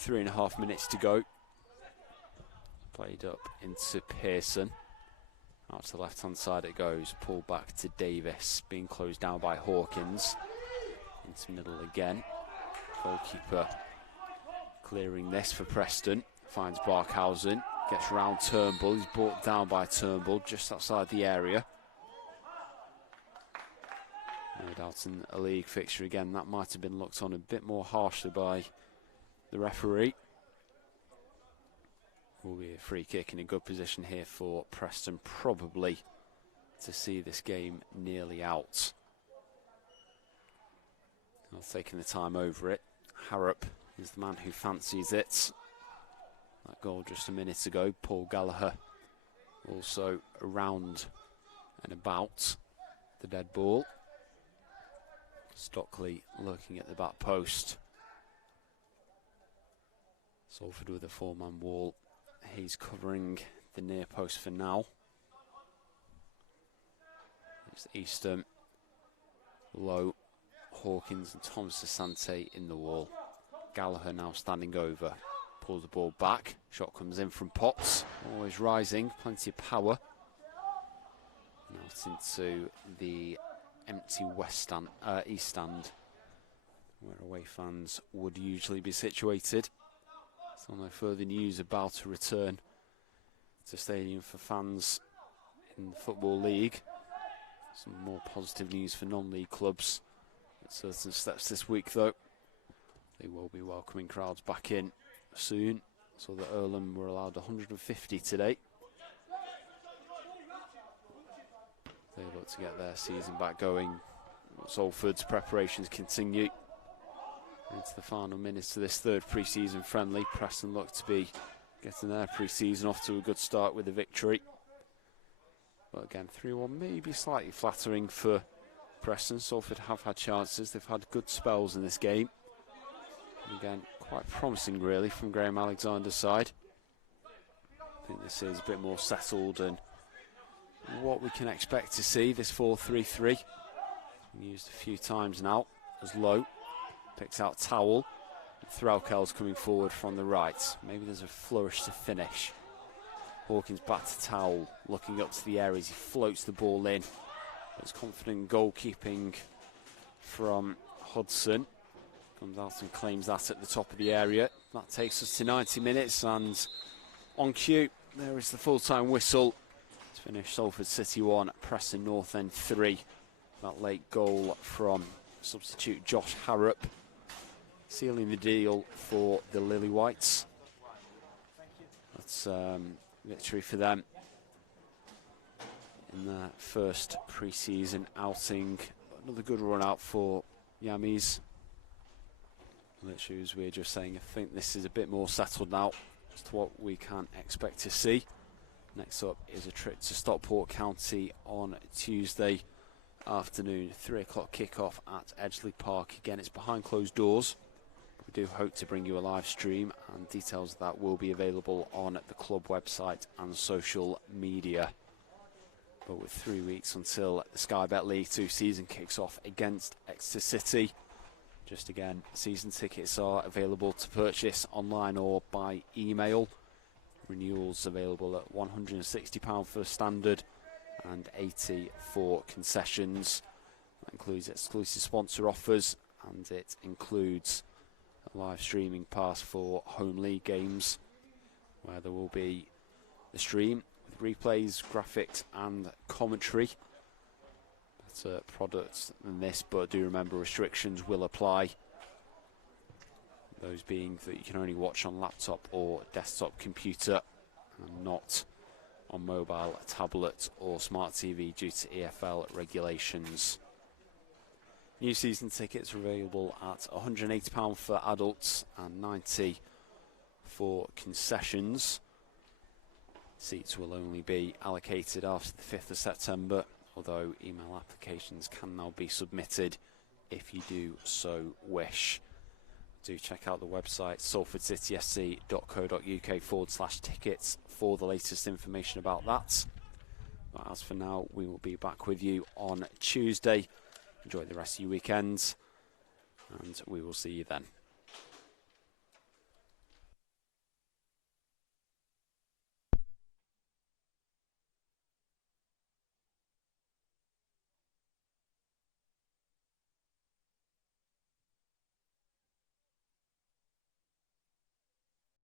3.5 minutes to go. Played up into Pearson. Out to the left-hand side it goes. Pulled back to Davis. Being closed down by Hawkins. Into middle again. Goalkeeper clearing this for Preston. Finds Barkhausen. Gets round Turnbull. He's brought down by Turnbull just outside the area. No doubt in a league fixture again, that might have been looked on a bit more harshly by the referee. Will be a free kick in a good position here for Preston, probably to see this game nearly out. Not taking the time over it. Harrop is the man who fancies it. That goal just a minute ago. Paul Gallagher also around and about the dead ball. Stockley looking at the back post. Salford with a 4-man wall. He's covering the near post for now. It's Eastham, Lowe, Hawkins and Tom Sasante in the wall. Gallagher now standing over. Pulls the ball back. Shot comes in from Potts. Always rising, plenty of power. Out into the empty east stand, where away fans would usually be situated. Still no further news about a return to stadium for fans in the Football League. Some more positive news for non-league clubs at certain steps this week though. They will be welcoming crowds back in soon. So that Earlham were allowed 150 today. They look to get their season back going. Salford's preparations continue into the final minutes of this third pre-season friendly. Preston look to be getting their pre-season off to a good start with a victory. But again, 3-1 maybe slightly flattering for Preston. Salford have had chances. They've had good spells in this game. And again, quite promising really from Graham Alexander's side. I think this is a bit more settled and what we can expect to see. This 4-3-3 used a few times now as Lowe picks out Towell. Threlkel's coming forward from the right. Maybe there's a flourish to finish. Hawkins back to Towell, looking up to the areas. He floats the ball in. There's confident goalkeeping from Hudson. Comes out and claims that at the top of the area. That takes us to 90 minutes, and on cue, there is the full-time whistle to finish Salford City 1, Preston North End 3. That late goal from substitute Josh Harrop, sealing the deal for the Lily Whites. That's victory for them in their first pre-season outing. Another good run out for Yammies. Literally, as we were just saying, I think this is a bit more settled now as to what we can expect to see. Next up is a trip to Stockport County on Tuesday afternoon, 3 o'clock kickoff at Edgeley Park. Again, it's behind closed doors. We do hope to bring you a live stream, and details of that will be available on the club website and social media. But with 3 weeks until the Sky Bet League 2 season kicks off against Exeter City, just again, season tickets are available to purchase online or by email. Renewals available at £160 for standard and £80 for concessions. That includes exclusive sponsor offers, and it includes a live streaming pass for home league games, where there will be the stream with replays, graphics and commentary. Better products than this, but do remember restrictions will apply. Those being that you can only watch on laptop or desktop computer and not on mobile, tablet or smart TV due to EFL regulations. New season tickets are available at £180 for adults and £90 for concessions. Seats will only be allocated after the 5th of September, although email applications can now be submitted if you do so wish. Do check out the website salfordcitysc.co.uk/tickets for the latest information about that. But as for now, we will be back with you on Tuesday. Enjoy the rest of your weekend, and we will see you then.